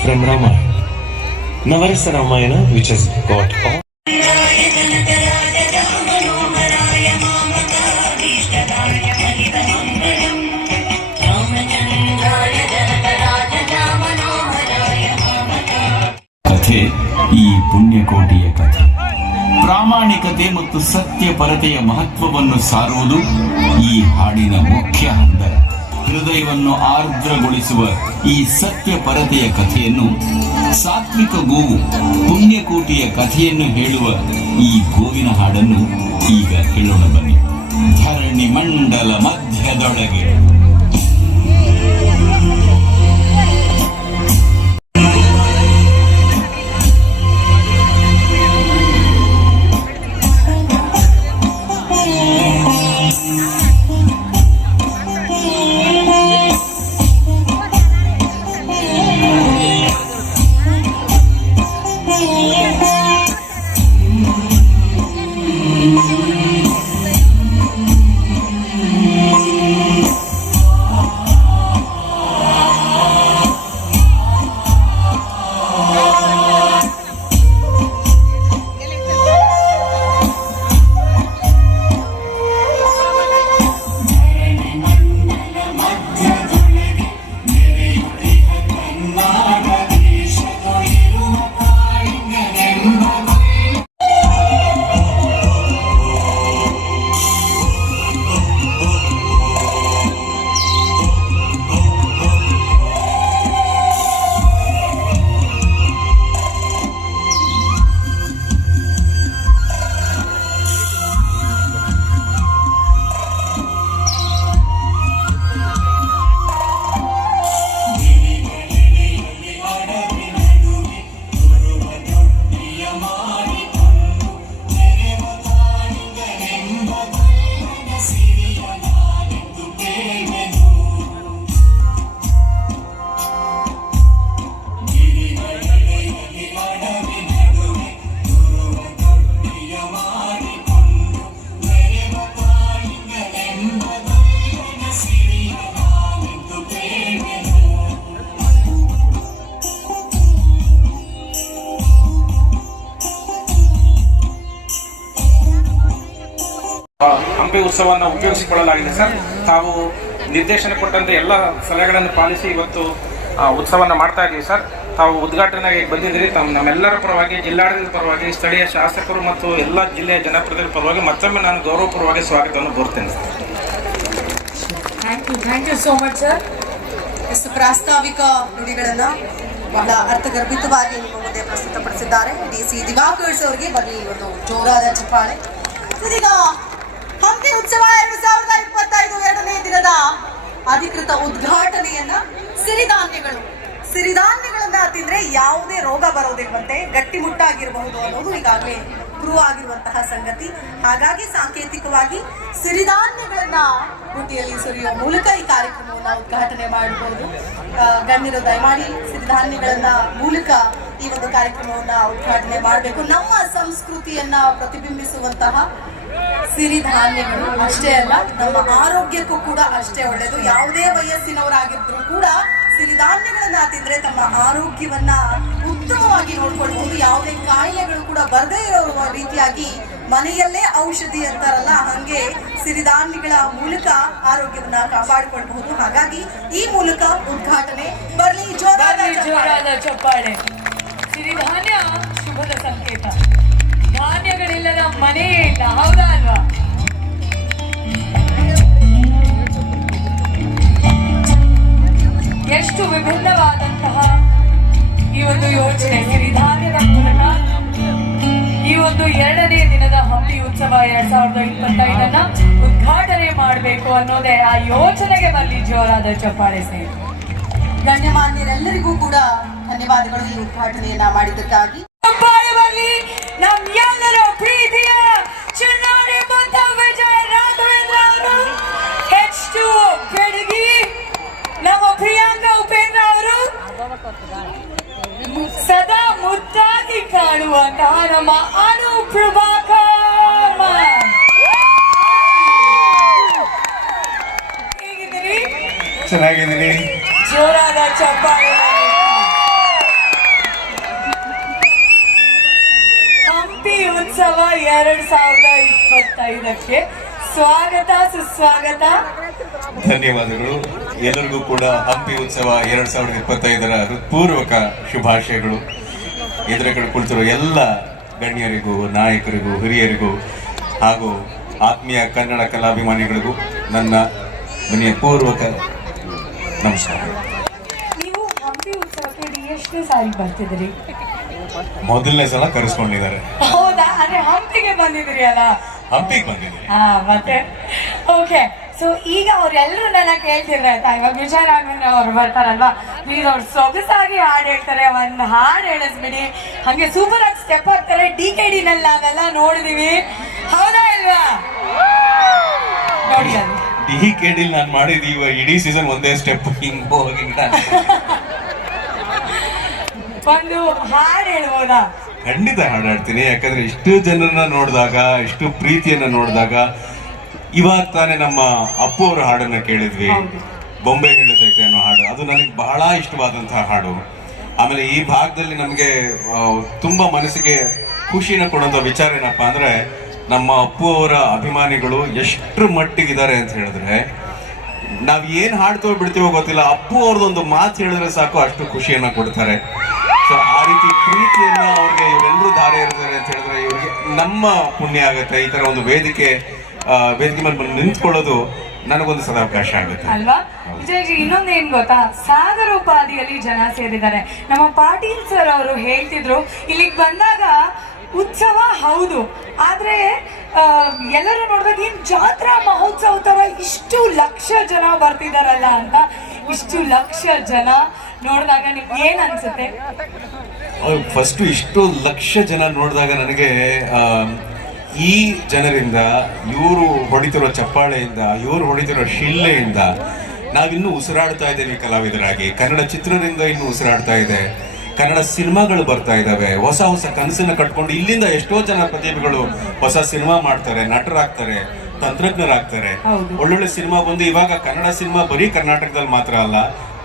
from Ramayana. Navarasa Ramayana, which has got all ಕಥೆ ಈ ಪುಣ್ಯಕೋಟಿಯ ಕಥೆ. ಪ್ರಾಮಾಣಿಕತೆ ಮತ್ತು ಸತ್ಯಪರತೆಯ ಮಹತ್ವವನ್ನು ಸಾರುವುದು ಈ ಹಾಡಿನ ಮುಖ್ಯ ಹಂದರ. ಹೃದಯವನ್ನು ಆರ್ದ್ರಗೊಳಿಸುವ ಈ ಸತ್ಯಪರತೆಯ ಕಥೆಯನ್ನು, ಸಾತ್ವಿಕ ಗೋವು ಪುಣ್ಯಕೋಟಿಯ ಕಥೆಯನ್ನು ಹೇಳುವ ಈ ಗೋವಿನ ಹಾಡನ್ನು ಈಗ ಕೇಳೋಣ ಬನ್ನಿ. ಧರಣಿ ಮಂಡಲ ಮಧ್ಯದೊಳಗೆ ಹಂಪಿ ಉತ್ಸವವನ್ನು ಉಪಯೋಗಿಸಿಕೊಳ್ಳಲಾಗಿದೆ ಸರ್. ತಾವು ನಿರ್ದೇಶನ ಕೊಟ್ಟಂತೆ ಎಲ್ಲ ಸಲಹೆಗಳನ್ನು ಪಾಲಿಸಿ ಇವತ್ತು ಉತ್ಸವವನ್ನು ಮಾಡ್ತಾ ಇದ್ದೀವಿ ಸರ್. ತಾವು ಉದ್ಘಾಟನೆಗೆ ಬಂದಿದ್ದೀರಿ. ನಮ್ಮೆಲ್ಲರ ಪರವಾಗಿ, ಜಿಲ್ಲಾಡಳಿತದ ಪರವಾಗಿ, ಸ್ಥಳೀಯ ಶಾಸಕರು ಮತ್ತು ಎಲ್ಲ ಜಿಲ್ಲೆಯ ಜನಪ್ರತಿನಿಧಿಗಳ ಪರವಾಗಿ ಮತ್ತೊಮ್ಮೆ ನಾನು ಗೌರವಪೂರ್ವವಾಗಿ ಸ್ವಾಗತವನ್ನು ಕೋರ್ತೇನೆ. Thank you so much sir. ಎಷ್ಟು ಪ್ರಾಸ್ತಾವಿಕ ನುಡಿಗಳನ್ನ ಬಹಳ ಅರ್ಥಗರ್ಭಿತವಾಗಿ ನಿಮ್ಮ ಮುಂದೆ ಪ್ರಸ್ತುತಪಡಿಸಿದ್ದಾರೆ DC ದಿವಾಕರ್ಸ್ ಅವರಿಗೆ ಬನ್ನಿ ಒಂದು ಜೋರಾದ ಚಪ್ಪಾಳೆ. ಇದೀಗ ಹಂಪಿ ಉತ್ಸವ 2025 ಎರಡನೇ ದಿನದ ಅಧಿಕೃತ ಉದ್ಘಾಟನೆಯನ್ನ ಸಿರಿಧಾನ್ಯಗಳನ್ನ ತಿಂದ್ರೆ ಯಾವುದೇ ರೋಗ ಬರೋದಿಲ್ವಂತೆ, ಗಟ್ಟಿಮುಟ್ಟಾಗಿರಬಹುದು ಅನ್ನೋದು ಈಗಾಗಲೇ ಪ್ರೂವ್ ಆಗಿರುವಂತಹ ಸಂಗತಿ. ಹಾಗಾಗಿ ಸಾಂಕೇತಿಕವಾಗಿ ಸಿರಿಧಾನ್ಯಗಳನ್ನ ಬುಟ್ಟಿಯಲ್ಲಿ ಸುರಿಯುವ ಮೂಲಕ ಈ ಕಾರ್ಯಕ್ರಮವನ್ನ ಉದ್ಘಾಟನೆ ಮಾಡಬಹುದು. ಗಣ್ಯರು ದಯಮಾಡಿ ಸಿರಿಧಾನ್ಯಗಳನ್ನ ಮೂಲಕ ಈ ಒಂದು ಕಾರ್ಯಕ್ರಮವನ್ನ ಉದ್ಘಾಟನೆ ಮಾಡಬೇಕು. ನಮ್ಮ ಸಂಸ್ಕೃತಿಯನ್ನ ಪ್ರತಿಬಿಂಬಿಸುವಂತಹ ಸಿರಿಧಾನ್ಯಗಳು ಅಷ್ಟೇ ಅಲ್ಲ, ನಮ್ಮ ಆರೋಗ್ಯಕ್ಕೂ ಕೂಡ ಅಷ್ಟೇ ಒಳ್ಳೆಯದು. ಯಾವುದೇ ವಯಸ್ಸಿನವರಾಗಿದ್ರು ಕೂಡ ಸಿರಿಧಾನ್ಯಗಳನ್ನ ತಿಂದ್ರೆ ತಮ್ಮ ಆರೋಗ್ಯವನ್ನ ಉತ್ತಮವಾಗಿ ನೋಡ್ಕೊಳ್ಬಹುದು. ಯಾವುದೇ ಕಾಯಿಲೆಗಳು ಕೂಡ ಬರದೇ ಇರೋ ರೀತಿಯಾಗಿ ಮನೆಯಲ್ಲೇ ಔಷಧಿ ಅಂತಾರಲ್ಲ, ಹಂಗೆ ಸಿರಿಧಾನ್ಯಗಳ ಮೂಲಕ ಆರೋಗ್ಯವನ್ನ ಕಾಪಾಡಿಕೊಳ್ಬಹುದು. ಹಾಗಾಗಿ ಈ ಮೂಲಕ ಉದ್ಘಾಟನೆ ಬರಲಿ, ಜೋರಾದ ಚಪ್ಪಾಳೆ. ಸಿರಿಧಾನ್ಯ ಶುಭದ ಸಂಕೇತ. ಧಾನ್ಯಗಳಿಲ್ಲದ ಮನೆಯೇ ಇಲ್ಲ, ಹೌದಾ ಅಲ್ವಾ? ಎಷ್ಟು ವಿಭಿನ್ನವಾದಂತಹ ಈ ಒಂದು ಯೋಚನೆ ಸಿರಿಧಾನ್ಯದ ಮೂಲಕ ಈ ಒಂದು ಎರಡನೇ ದಿನದ ಹಂಪಿ ಉತ್ಸವ 2025 ಉದ್ಘಾಟನೆ ಮಾಡಬೇಕು ಅನ್ನೋದೇ ಆ ಯೋಚನೆಗೆ ಬರಲಿ ಜೋರಾದ ಚಪ್ಪಾಳೆ ಸೇರಿ. ಗಣ್ಯಮಾನ್ಯರೆಲ್ಲರಿಗೂ ಕೂಡ ಧನ್ಯವಾದಗಳು ಈ ಉದ್ಘಾಟನೆಯನ್ನ ಮಾಡಿದ್ದಕ್ಕಾಗಿ. ಚಪ್ಪಾಳೆ ಬರಲಿ ನಮ್ ಎಲ್ಲರ ಪ್ರೀತಿಯ ಚಿನ್ನಾರಿ ಮುತ್ತ ವಿಜಯ ರಾಘವೇಂದ್ರ ಅವರು, H2 ಬೆಡಗಿ, ನಮ್ಮ ಪ್ರಿಯಾಂಕಾ ಉಪೇಂದ್ರ ಅವರು, ಸದಾ ಮುದ್ದಾಗಿ ಕಾಣುವಂತಹ ನಮ್ಮ ಅನು ಪ್ರಭಾಕರ್. ಹೇಗಿದ್ದೀರಿ? ಚೆನ್ನಾಗಿದ್ದೀನಿ. ಜೋರಾದ ಚಪ್ಪಾಳೆ. ಹಂಪಿ ಉತ್ಸವ 2025ಕ್ಕೆ ಸ್ವಾಗತ, ಸುಸ್ವಾಗತ. ಧನ್ಯವಾದಗಳು ಎಲ್ಲರಿಗೂ ಕೂಡ. ಹಂಪಿ ಉತ್ಸವ 2025 ಹೃತ್ಪೂರ್ವಕ ಶುಭಾಶಯಗಳು. ಎದುರುಗಡೆ ಕುಳಿತಿರುವ ಎಲ್ಲ ಗಣ್ಯರಿಗೂ, ನಾಯಕರಿಗೂ, ಹಿರಿಯರಿಗೂ ಹಾಗೂ ಆತ್ಮೀಯ ಕನ್ನಡ ಕಲಾಭಿಮಾನಿಗಳಿಗೂ ನನ್ನ ವಿನಯಪೂರ್ವಕ ನಮಸ್ಕಾರ. ನೀವು ಹಂಪಿ ಉತ್ಸವಕ್ಕೆ ಎಷ್ಟನೇ ಸಾರಿ ಬರ್ತಿದ್ರಿ? ಮೊದಲನೇ ಸಲ ಕರೆಸ್ಕೊಂಡಿದ್ದಾರೆ. ಹೌದಾ? ಅಂದ್ರೆ ಹಂಪಿಗೆ ಬಂದಿದ್ರಿ ಅಲ್ಲ? ಹಂಪಿಗೆ ಬಂದಿದ್ದೀನಿ. ಮತ್ತೆ ಓಕೆ. ಸೊ ಈಗ ಅವ್ರೆಲ್ಲರೂ ನನ್ನ ಕೇಳ್ತಿದ್ರೆ ಆಯ್ತಾ, ಇವಾಗ ವಿಜಯ ರಾಘವೇಂದ್ರ ಅವ್ರು ಬರ್ತಾರಲ್ವಾ, ಪ್ಲೀಸ್ ಅವ್ರು ಸೊಗಸಾಗಿ ಹಾಡು ಹೇಳ್ತಾರೆ, ಒಂದು ಹಾಡು ಹೇಳಿಸ್ಬಿಡಿ. ಹಂಗೆ ಸೂಪರ್ ಆಗಿ ಸ್ಟೆಪ್ ಹಾಕ್ತಾರೆ. DKD ನಲ್ಲಿ ನಾವೆಲ್ಲ ನೋಡಿದೀವಿ, ಹೌದಾ ಇಲ್ವಾ? ನೋಡಿ ಅದು DKD ನಾನು ಮಾಡಿದೀವ ಇಡೀ ಸೀಸನ್ ಒಂದೇ ಸ್ಟೆಪ್ ಹಿಂಗ್ ಹೋಗಿ ಒಂದು ಹಾಡು ಹೇಳ್ಬೋದಾ? ಖಂಡಿತ ಹಾಡಾಡ್ತೀನಿ. ಯಾಕಂದ್ರೆ ಇಷ್ಟು ಜನರನ್ನ ನೋಡಿದಾಗ, ಇಷ್ಟು ಪ್ರೀತಿಯನ್ನ ನೋಡಿದಾಗ, ಇವಾಗ ತಾನೇ ನಮ್ಮ ಅಪ್ಪು ಅವರ ಹಾಡನ್ನ ಕೇಳಿದ್ವಿ, ಬೊಂಬೆ ಹೇಳದೈತೆ ಅನ್ನೋ ಹಾಡು. ಅದು ನನಗೆ ಬಹಳ ಇಷ್ಟವಾದಂತಹ ಹಾಡು. ಆಮೇಲೆ ಈ ಭಾಗದಲ್ಲಿ ನಮಗೆ ತುಂಬಾ ಮನಸ್ಸಿಗೆ ಖುಷಿನ ಕೊಡುವಂತ ವಿಚಾರ ಏನಪ್ಪಾ ಅಂದ್ರೆ, ನಮ್ಮ ಅಪ್ಪು ಅವರ ಅಭಿಮಾನಿಗಳು ಎಷ್ಟರ ಮಟ್ಟಿಗಿದ್ದಾರೆ ಅಂತ ಹೇಳಿದ್ರೆ, ನಾವ್ ಏನ್ ಹಾಡ್ತೋ ಬಿಡ್ತೀವೋ ಗೊತ್ತಿಲ್ಲ, ಅಪ್ಪು ಅವ್ರದ್ದೊಂದು ಮಾತು ಹೇಳಿದ್ರೆ ಸಾಕು ಅಷ್ಟು ಖುಷಿಯನ್ನ ಕೊಡ್ತಾರೆ. ಸೊ ಆ ರೀತಿ ಪ್ರೀತಿಯನ್ನ ಅವ್ರಿಗೆ ಇವರೆಲ್ಲರೂ ಧಾರೆ ಇರ್ತಾರೆ ಅಂತ ಹೇಳಿದ್ರೆ, ಇವ್ರಿಗೆ ನಮ್ಮ ಪುಣ್ಯ ಆಗುತ್ತೆ. ಈ ತರ ಒಂದು ವೇದಿಕೆ ಮೇಲೆ ಬಂದು ನಿಂತ್ಕೊಳ್ಳೋದು ನನಗೊಂದು ಸದಾವಕಾಶ ಆಗುತ್ತೆ ಅಲ್ವಾ? ವಿಜಯಜಿ, ಇನ್ನೊಂದು ಏನ್ ಗೊತ್ತಾ, ಸಾಗರೋಪಾದಿಯಲ್ಲಿ ಜನ ಸೇರಿದ್ದಾರೆ. ನಮ್ಮ ಪಾಟೀಲ್ ಸರ್ ಅವರು ಹೇಳ್ತಿದ್ರು, ಇಲ್ಲಿಗೆ ಬಂದಾಗ ಉತ್ಸವ ಹೌದು, ಆದ್ರೆ ಎಲ್ಲರೂ ನೋಡಿದಾಗ ಏನ್ ಜಾತ್ರಾ ಮಹೋತ್ಸವ ತರ ಇಷ್ಟು ಲಕ್ಷ ಜನ ಬರ್ತಿದಾರಲ್ಲ ಅಂತ. ಇಷ್ಟು ಲಕ್ಷ ಜನ ನೋಡಿದಾಗ ನಿಮ್ಗೆ ಏನ್ ಅನ್ಸುತ್ತೆ? ಫಸ್ಟ್ ಇಷ್ಟು ಲಕ್ಷ ಜನ ನೋಡಿದಾಗ ನನಗೆ ಈ ಜನರಿಂದ, ಇವರು ಹೊಡಿತಿರೋ ಚಪ್ಪಾಳೆಯಿಂದ, ಇವರು ಹೊಡಿತಿರೋ ಶಿಲ್ಲೆಯಿಂದ ನಾವಿನ್ನೂ ಉಸಿರಾಡ್ತಾ ಇದ್ದೇವೆ ಕಲಾವಿದರಾಗಿ. ಕನ್ನಡ ಚಿತ್ರದಿಂದ ಇನ್ನೂ ಉಸಿರಾಡ್ತಾ ಇದೆ, ಕನ್ನಡ ಸಿನಿಮಾಗಳು ಬರ್ತಾ ಇದ್ದಾವೆ, ಹೊಸ ಹೊಸ ಕನಸನ್ನ ಕಟ್ಕೊಂಡು ಇಲ್ಲಿಂದ ಎಷ್ಟೋ ಜನ ಪ್ರತಿಭೆಗಳು ಹೊಸ ಸಿನಿಮಾ ಮಾಡ್ತಾರೆ, ನಟರಾಗ್ತಾರೆ, ತಂತ್ರಜ್ಞರಾಗ್ತಾರೆ. ಒಳ್ಳೊಳ್ಳೆ ಸಿನಿಮಾ ಬಂದು ಇವಾಗ ಕನ್ನಡ ಸಿನಿಮಾ ಬರೀ ಕರ್ನಾಟಕದಲ್ಲಿ ಮಾತ್ರ ಅಲ್ಲ,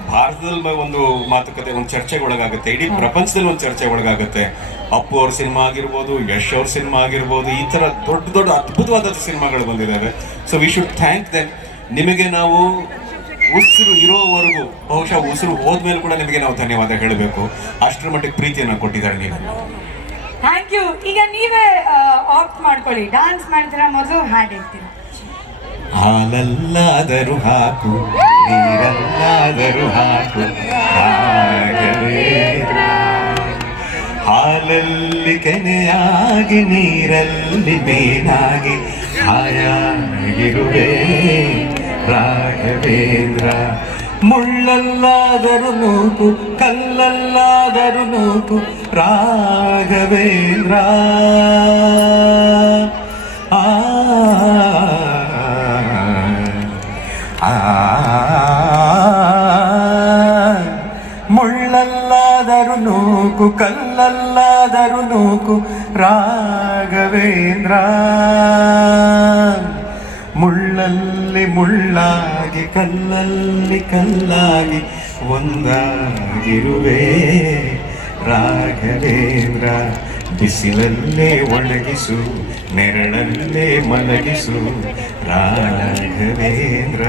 ಭಾರತದಲ್ಲಿ ಒಂದು ಮಾತುಕತೆ, ಒಂದು ಚರ್ಚೆಗೆ ಒಳಗಾಗುತ್ತೆ, ಇಡೀ ಪ್ರಪಂಚದಲ್ಲಿ ಒಂದು ಚರ್ಚೆ ಒಳಗಾಗುತ್ತೆ. ಅಪ್ಪು ಅವ್ರ ಸಿನಿಮಾ ಆಗಿರ್ಬೋದು, ಯಶ್ ಅವ್ರ ಸಿನಿಮಾ ಆಗಿರ್ಬೋದು, ಈ ತರ ದೊಡ್ಡ ದೊಡ್ಡ ಅದ್ಭುತವಾದ ಸಿನಿಮಾಗಳು ಬಂದಿದ್ದಾವೆ. So we should thank them. ನಿಮಗೆ ನಾವು ಉಸಿರು ಇರೋವರೆಗೂ, ಬಹುಶಃ ಉಸಿರು ಹೋದ್ಮೇಲೆ ಕೂಡ ನಿಮಗೆ ನಾವು ಧನ್ಯವಾದ ಹೇಳಬೇಕು. ಅಷ್ಟರ ಮಟ್ಟಿಗೆ ಪ್ರೀತಿಯನ್ನ ಕೊಟ್ಟಿದ್ದಾರೆ ನೀವು. Thank you. ಈಗ ನೀವೇ ಆಪ್ಟ್ ಮಾಡ್ಕೊಳ್ಳಿ, ಡಾನ್ಸ್ ಮಾಡ್ತೀರಾ ಮೊದಲು ಹಾಡು ಹೇಳ್ತೀರಾ? ಹಾಲಲ್ಲಾದರೂ ಹಾಕು, ನೀರಲ್ಲಾದರೂ ಹಾಕು, ಹಾಲಲ್ಲಿ ಕೆನೆಯಾಗಿ, ನೀರಲ್ಲಿ ಮೀನಾಗಿ ಹಾಯಾಗಿರುವೆ ರಾಘವೇಂದ್ರ. ಮುಳ್ಳಲ್ಲಾದರೂ ನೂಕು, ಕಲ್ಲಲ್ಲಾದರೂ ನೂಕು ರಾಘವೇಂದ್ರ. ಮುಳ್ಳಲ್ಲಾದರೂ ನೂಕು, ಕಲ್ಲಲ್ಲಾದರೂ ನೂಕು ರಾಘವೇಂದ್ರ. ಮುಳ್ಳಲ್ಲಿ ಮುಳ್ಳಾಗಿ, ಕಲ್ಲಲ್ಲಿ ಕಲ್ಲಾಗಿ ಒಂದಾಗಿರುವೆ ರಾಘವೇಂದ್ರ. ಬಿಸಿಲಲ್ಲೇ ಒಣಗಿಸು, ನೆರಳಲ್ಲೇ ಮಲಗಿಸು ರಾಘವೇಂದ್ರ.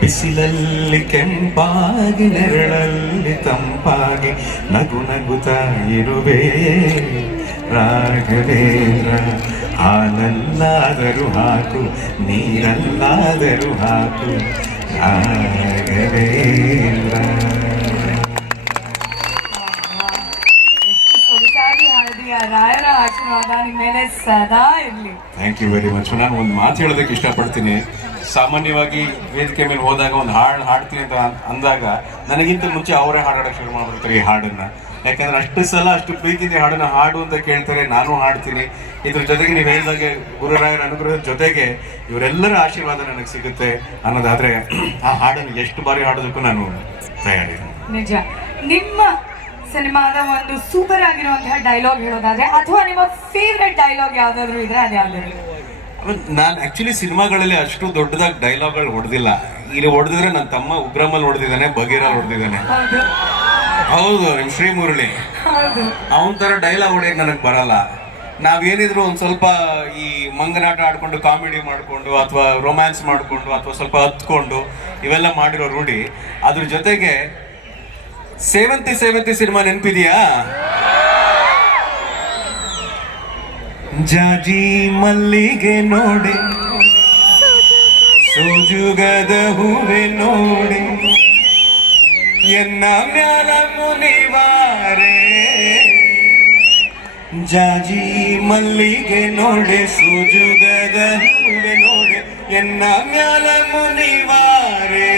ಬಿಸಿಲಲ್ಲಿ ಕೆಂಪಾಗಿ, ನೆರಳಲ್ಲಿ ತಂಪಾಗಿ ನಗು ನಗುತ್ತಾ ಇರುವೆ ರಾಘವೇಂದ್ರ. ಹಾಲಲ್ಲಾದರೂ ಹಾಕು, ನೀರಲ್ಲಾದರೂ ಹಾಕು ರಾಘವೇಂದ್ರ. ಎಷ್ಟು ಸೊಗಸಾಗಿ ಹಾಡಿದೀಯ. ರಾಯರ ಆಶೀರ್ವಾದ ನಿಮ್ಮ ಮೇಲೆ ಸದಾ ಇರಲಿ. Thank you very much. ನಾನು ಒಂದು ಮಾತು ಹೇಳೋದಕ್ಕೆ ಇಷ್ಟಪಡ್ತೀನಿ. ಸಾಮಾನ್ಯವಾಗಿ ವೇದಿಕೆ ಮೇಲೆ ಹೋದಾಗ ಒಂದು ಹಾಡ್ತೀನಿ ಅಂತ ಅಂದಾಗ ನನಗಿಂತ ಮುಂಚೆ ಅವರೇ ಹಾಡೋಕ್ಕೆ ಶುರು ಮಾಡ್ಬಿಡ್ತಾರೆ ಈ ಹಾಡನ್ನ. ಯಾಕಂದ್ರೆ ಅಷ್ಟು ಸಲ ಅಷ್ಟು ಪ್ರೀತಿಯಿಂದ ಹಾಡನ್ನ ಹಾಡು ಅಂತ ಕೇಳ್ತಾರೆ, ನಾನು ಹಾಡ್ತೀನಿ. ಇದ್ರ ಜೊತೆಗೆ ನೀವು ಹೇಳಿದಾಗೆ ಗುರುರಾಯರ ಅನುಗ್ರಹದ ಜೊತೆಗೆ ಇವರೆಲ್ಲರ ಆಶೀರ್ವಾದ ನನಗೆ ಸಿಗುತ್ತೆ ಅನ್ನೋದಾದ್ರೆ ಆ ಹಾಡನ್ನು ಎಷ್ಟು ಬಾರಿ ಹಾಡೋದಕ್ಕೂ ನಾನು ತಯಾರಿದ್ದೀನಿ. ನಿಜ. ನಿಮ್ಮ ಸಿನಿಮಾದ ಒಂದು ಸೂಪರ್ ಆಗಿರುವಂತಹ ಡೈಲಾಗ್ ಹೇಳೋದಾದ್ರೆ, ಅಥವಾ ನಿಮ್ಮ ಫೇವ್ರೆಟ್ ಡೈಲಾಗ್ ಯಾವ್ದಾದ್ರು ಇದ್ರೆ ಅದು ಯಾವ್ದಾದ್ರು? ನಾನು ಆಕ್ಚುಲಿ ಸಿನಿಮಾಗಳಲ್ಲಿ ಅಷ್ಟು ದೊಡ್ಡದಾಗಿ ಡೈಲಾಗ್ಗಳು ಹೊಡೆದಿಲ್ಲ. ಇಲ್ಲಿ ಹೊಡೆದಿದ್ರೆ ನನ್ನ ತಮ್ಮ ಉಗ್ರಮಲ್ಲಿ ಹೊಡೆದಿದ್ದಾನೆ, ಬಗೀರಲ್ಲಿ ಹೊಡೆದಿದ್ದಾನೆ. ಹೌದು, ನಿಮ್ ಶ್ರೀ ಮುರಳಿ ಅವನ ತರ ಡೈಲಾಗ್ ಹೊಡೆಯಕ್ ನನಗೆ ಬರಲ್ಲ. ನಾವೇನಿದ್ರು ಒಂದ್ ಸ್ವಲ್ಪ ಈ ಮಂಗನಾಟ ಆಡ್ಕೊಂಡು, ಕಾಮಿಡಿ ಮಾಡ್ಕೊಂಡು, ಅಥವಾ ರೊಮ್ಯಾನ್ಸ್ ಮಾಡ್ಕೊಂಡು, ಅಥವಾ ಸ್ವಲ್ಪ ಹತ್ಕೊಂಡು ಇವೆಲ್ಲ ಮಾಡಿರೋ ರೂಢಿ. ಅದ್ರ ಜೊತೆಗೆ ಸೇವಂತಿ ಸಿನಿಮಾ ನೆನಪಿದೆಯಾ? ಜಾಜಿ ಮಲ್ಲಿಗೆ ನೋಡೆ ಸೋಜುಗದ ಹೂವೆ ನೋಡೆ ಎನ್ನ ಮ್ಯಾಲ ಮುನಿವಾರೆ ಜಾಜಿ ಮಲ್ಲಿಗೆ ನೋಡೆ ಸೋಜುಗದ ಹೂವೆ ನೋಡೆ ಎನ್ನ ಮ್ಯಾಲ ಮುನಿವಾರೆ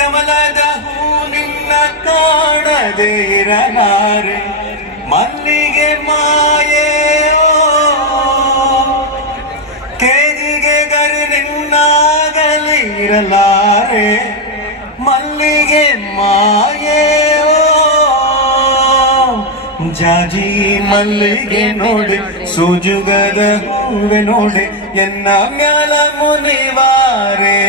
ಕಮಲದ ಹೂ ನಿನ್ನ ಕಾಣದೆ ಇರಲಾರೆ ಮಲ್ಲಿಗೆ ಮಾಯೆಯೋ ಕೇದಿಗೆ ಗರಿ ನಿನ್ನಾಗಲಿ ಇರಲಾರೆ ಮಲ್ಲಿಗೆ ಮಾಯೆಯೋ ಜಾಜಿ ಮಲ್ಲಿಗೆ ನೋಡೆ ಸೋಜುಗದ ಹೂವೆ ನೋಡೆ ಎನ್ನ ಮ್ಯಾಲ ಮುನಿವಾರೆ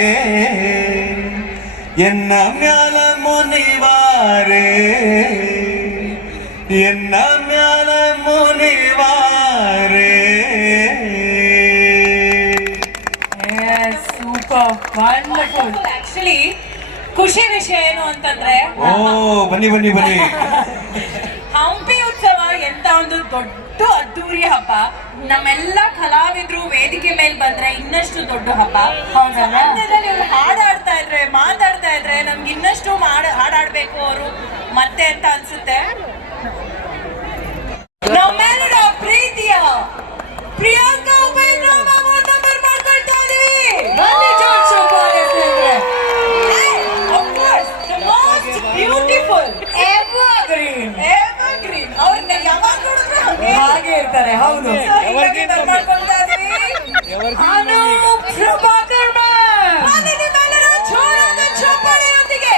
ಎನ್ನ ಮ್ಯಾಲ ಮುನಿವಾರೆ ಎನ್ನ ಮ್ಯಾಲ ಮುನಿವಾರೆ. Super wonderful. ಆಕ್ಚುಲಿ ಖುಷಿ ವಿಷಯ ಏನು ಅಂತಂದ್ರೆ ಬನ್ನಿ ಬನ್ನಿ ಬನ್ನಿ, ಹಂಪಿ ಉತ್ಸವ ಎಂತ ಒಂದು ದೊಡ್ಡ ಅದ್ದೂರಿ ಹಬ್ಬ. ನಮ್ಮೆಲ್ಲ ಕಲಾವಿದ್ರು ವೇದಿಕೆ ಮೇಲೆ ಬಂದ್ರೆ ಇನ್ನಷ್ಟು ದೊಡ್ಡ ಹಬ್ಬ. ಅಂಥದ್ರಲ್ಲಿ ಅವ್ರು ಹಾಡಾಡ್ತಾ ಇದ್ರೆ ಮಾತಾಡ್ತಾ ಇದ್ರೆ ನಮ್ಗೆ ಇನ್ನಷ್ಟು ಹಾಡಾಡ್ಬೇಕು ಅವರು ಮತ್ತೆ ಅಂತ ಅನ್ಸುತ್ತೆ. ನಮ್ಮೆಲ್ಲರ ಪ್ರೀತಿಯ ಪ್ರಿಯಾಂಕಾ ಉಪೇಂದ್ರ ಮಾಡ್ಕೊಳ್ತಾ ಇದೀವಿ. Of course, the most beautiful evergreen. ಅವ್ರನ್ನ ಯಾವಾಗ ನೋಡಿದ್ರು ಹಾಗೆ ಇರ್ತಾರೆ. ಹೌದು, ಮಾಡ್ಕೊಳ್ತಾ ಇದೀವಿ. ಅನೂಪ್ ಪ್ರಭಾಕರ್ ನಿಮ್ಮೆಲ್ಲರ ಜೋರಾದ ಚಪ್ಪಾಳೆಯೊಂದಿಗೆ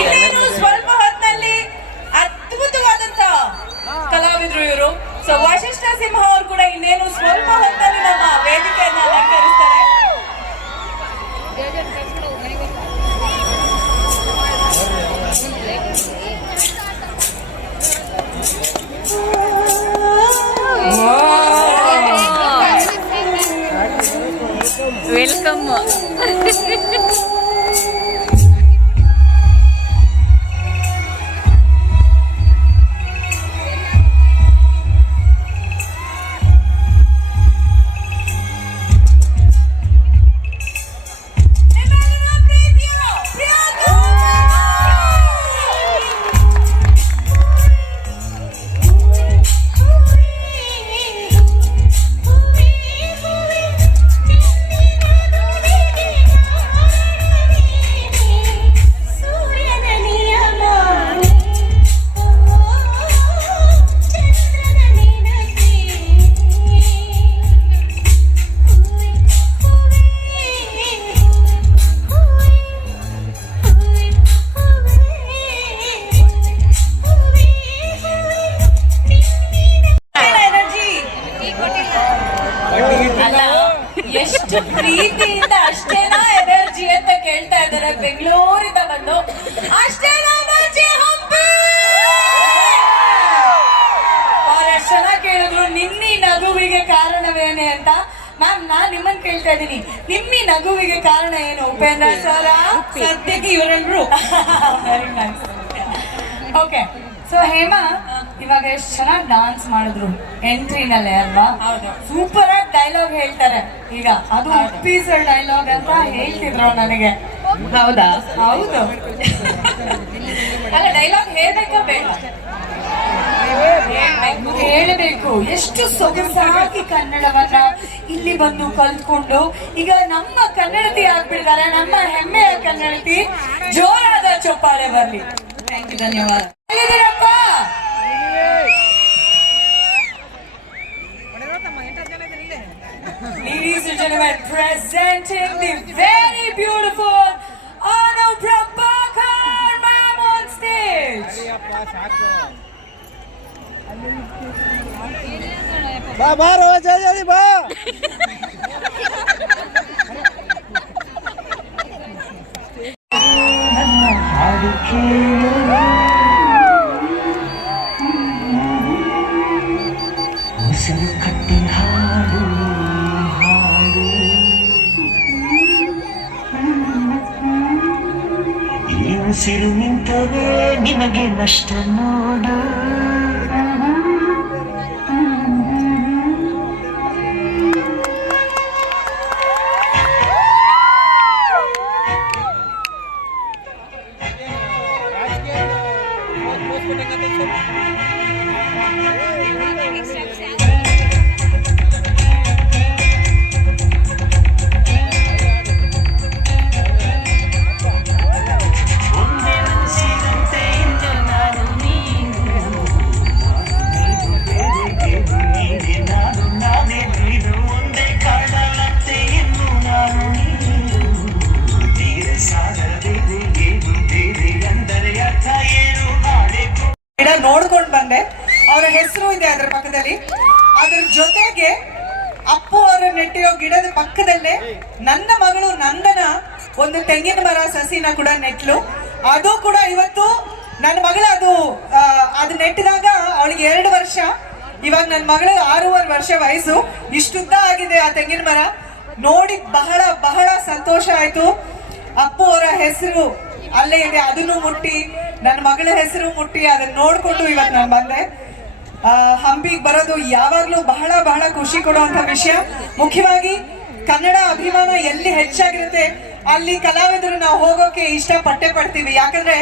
ಇನ್ನೇನು ಸ್ವಲ್ಪ ಹೊತ್ತಿನಲ್ಲಿ ಅದ್ಭುತವಾದಂತ ಕಲಾವಿದ್ರು ಇವರು. ಸೊ ವಶಿಷ್ಠ ಸಿಂಹ ಅವರು ಕೂಡ ಇನ್ನೇನು ಸ್ವಲ್ಪ ಹೊತ್ತಲ್ಲಿ ನಮ್ಮ ವೇದಿಕೆಯನ್ನ ಅಲಂಕರಿಸ್ತಾರೆ. ವೆಲ್ಕಮ್. ಎಷ್ಟು ಪ್ರೀತಿಯಿಂದ ಅಷ್ಟೇನಾ ಎನರ್ಜಿ ಅಂತ ಕೇಳ್ತಾ ಇದ್ದಾರೆ ಬೆಂಗಳೂರಿಂದ ಬಂದು. ಅಷ್ಟೇನಾ ಎನರ್ಜಿ ಹಂಪಿ? ಅವ್ರು ಎಷ್ಟು ಚೆನ್ನಾಗಿ ಕೇಳಿದ್ರು ನಿಮ್ಮಿ ನಗುವಿಗೆ ಕಾರಣವೇನೆ ಅಂತ. ಮ್ಯಾಮ್, ನಾನ್ ನಿಮ್ಮನ್ನ ಕೇಳ್ತಾ ಇದ್ದೀನಿ, ನಿಮ್ಮಿ ನಗುವಿಗೆ ಕಾರಣ ಏನು? ಉಪೇಂದ್ರ ಸರ ಸದ್ಯಕ್ಕೆ ಇವರೆಲ್ಲರೂ very nice. Okay, so Hema ಇವಾಗ ಎಷ್ಟು ಚೆನ್ನಾಗಿ ಡಾನ್ಸ್ ಮಾಡಿದ್ರು ಎಂಟ್ರಿನಲ್ಲೇ ಅಲ್ವಾ? ಸೂಪರ್ ಆಗಿ ಡೈಲಾಗ್ ಹೇಳ್ತಾರೆ. ಈಗ ಅದು ಉಪ್ಪೀಸಲ್ ಡೈಲಾಗ್ ಅಂತ ಹೇಳ್ತಿದ್ರು ನನಗೆ. ಹೌದಾ? ಹೌದು. ಅಲ್ಲ, ಡೈಲಾಗ್ ಹೇಳ್ಬೇಕಾ ಬೇಡ? ಹೇಳಬೇಕು. ಎಷ್ಟು ಸೊಗಸಾಗಿ ಕನ್ನಡವನ್ನ ಇಲ್ಲಿ ಬಂದು ಕಲ್ತ್ಕೊಂಡು ಈಗ ನಮ್ಮ ಕನ್ನಡತಿ ಆಗ್ಬಿಟ್ಟಿದ್ದಾರೆ. ನಮ್ಮ ಹೆಮ್ಮೆಯ ಕನ್ನಡತಿ. ಜೋರಾದ ಚಪ್ಪಾಳೆ ಬರ್ಲಿ. ಥ್ಯಾಂಕ್ ಯು, ಧನ್ಯವಾದ. ಹೇಳಿದಿರಪ್ಪ. Ladies and gentlemen, presenting the very beautiful Anup Prabhakar ma'am on stage. ಬಾರೋ ಜಯ ಬಾ. ಉಸಿರು ನಿಂತರೆ ನಿಮಗೆ ನಷ್ಟ ನೋಡು. ಗಿಡ ನೋಡ್ಕೊಂಡು ಬಂದೆ. ಅವರ ಹೆಸರು ಇದೆ ಅದರ ಪಕ್ಕದಲ್ಲಿ. ಅದ್ರ ಜೊತೆಗೆ ಅಪ್ಪು ಅವರು ನೆಟ್ಟಿರೋ ಗಿಡದ ಪಕ್ಕದಲ್ಲೇ ನನ್ನ ಮಗಳು ನಂದನ ಒಂದು ತೆಂಗಿನ ಮರ ಸಸಿನ ಕೂಡ ನೆಟ್ಲು. ಅದು ಕೂಡ ಇವತ್ತು ನನ್ನ ಮಗಳು ಅದು ನೆಟ್ಟಿದಾಗ ಅವಳಿಗೆ 2 ವರ್ಷ. ಇವಾಗ ನನ್ನ ಮಗಳು 6.5 ವರ್ಷ ವಯಸ್ಸು. ಇಷ್ಟುದ್ದ ಆಗಿದೆ ಆ ತೆಂಗಿನ ಮರ. ನೋಡಿ ಬಹಳ ಬಹಳ ಸಂತೋಷ ಆಯ್ತು. ಅಪ್ಪು ಅವರ ಹೆಸರು ಅಲ್ಲೇ ಇದೆ, ಅದನ್ನು ಮುಟ್ಟಿ ನನ್ನ ಮಗಳ ಹೆಸರು ಮುಟ್ಟಿ ಅದನ್ನ ನೋಡ್ಕೊಂಡು ಇವತ್ತು ನಾನು ಬಂದೆ. ಹಂಪಿಗೆ ಬರೋದು ಯಾವಾಗ್ಲೂ ಬಹಳ ಬಹಳ ಖುಷಿ ಕೊಡುವಂತ ವಿಷಯ. ಮುಖ್ಯವಾಗಿ ಕನ್ನಡ ಅಭಿಮಾನ ಎಲ್ಲಿ ಹೆಚ್ಚಾಗಿರುತ್ತೆ ಅಲ್ಲಿ ಕಲಾವಿದರು ನಾವು ಹೋಗೋಕೆ ಇಷ್ಟಪಟ್ಟೆ ಪಡ್ತೀವಿ. ಯಾಕಂದ್ರೆ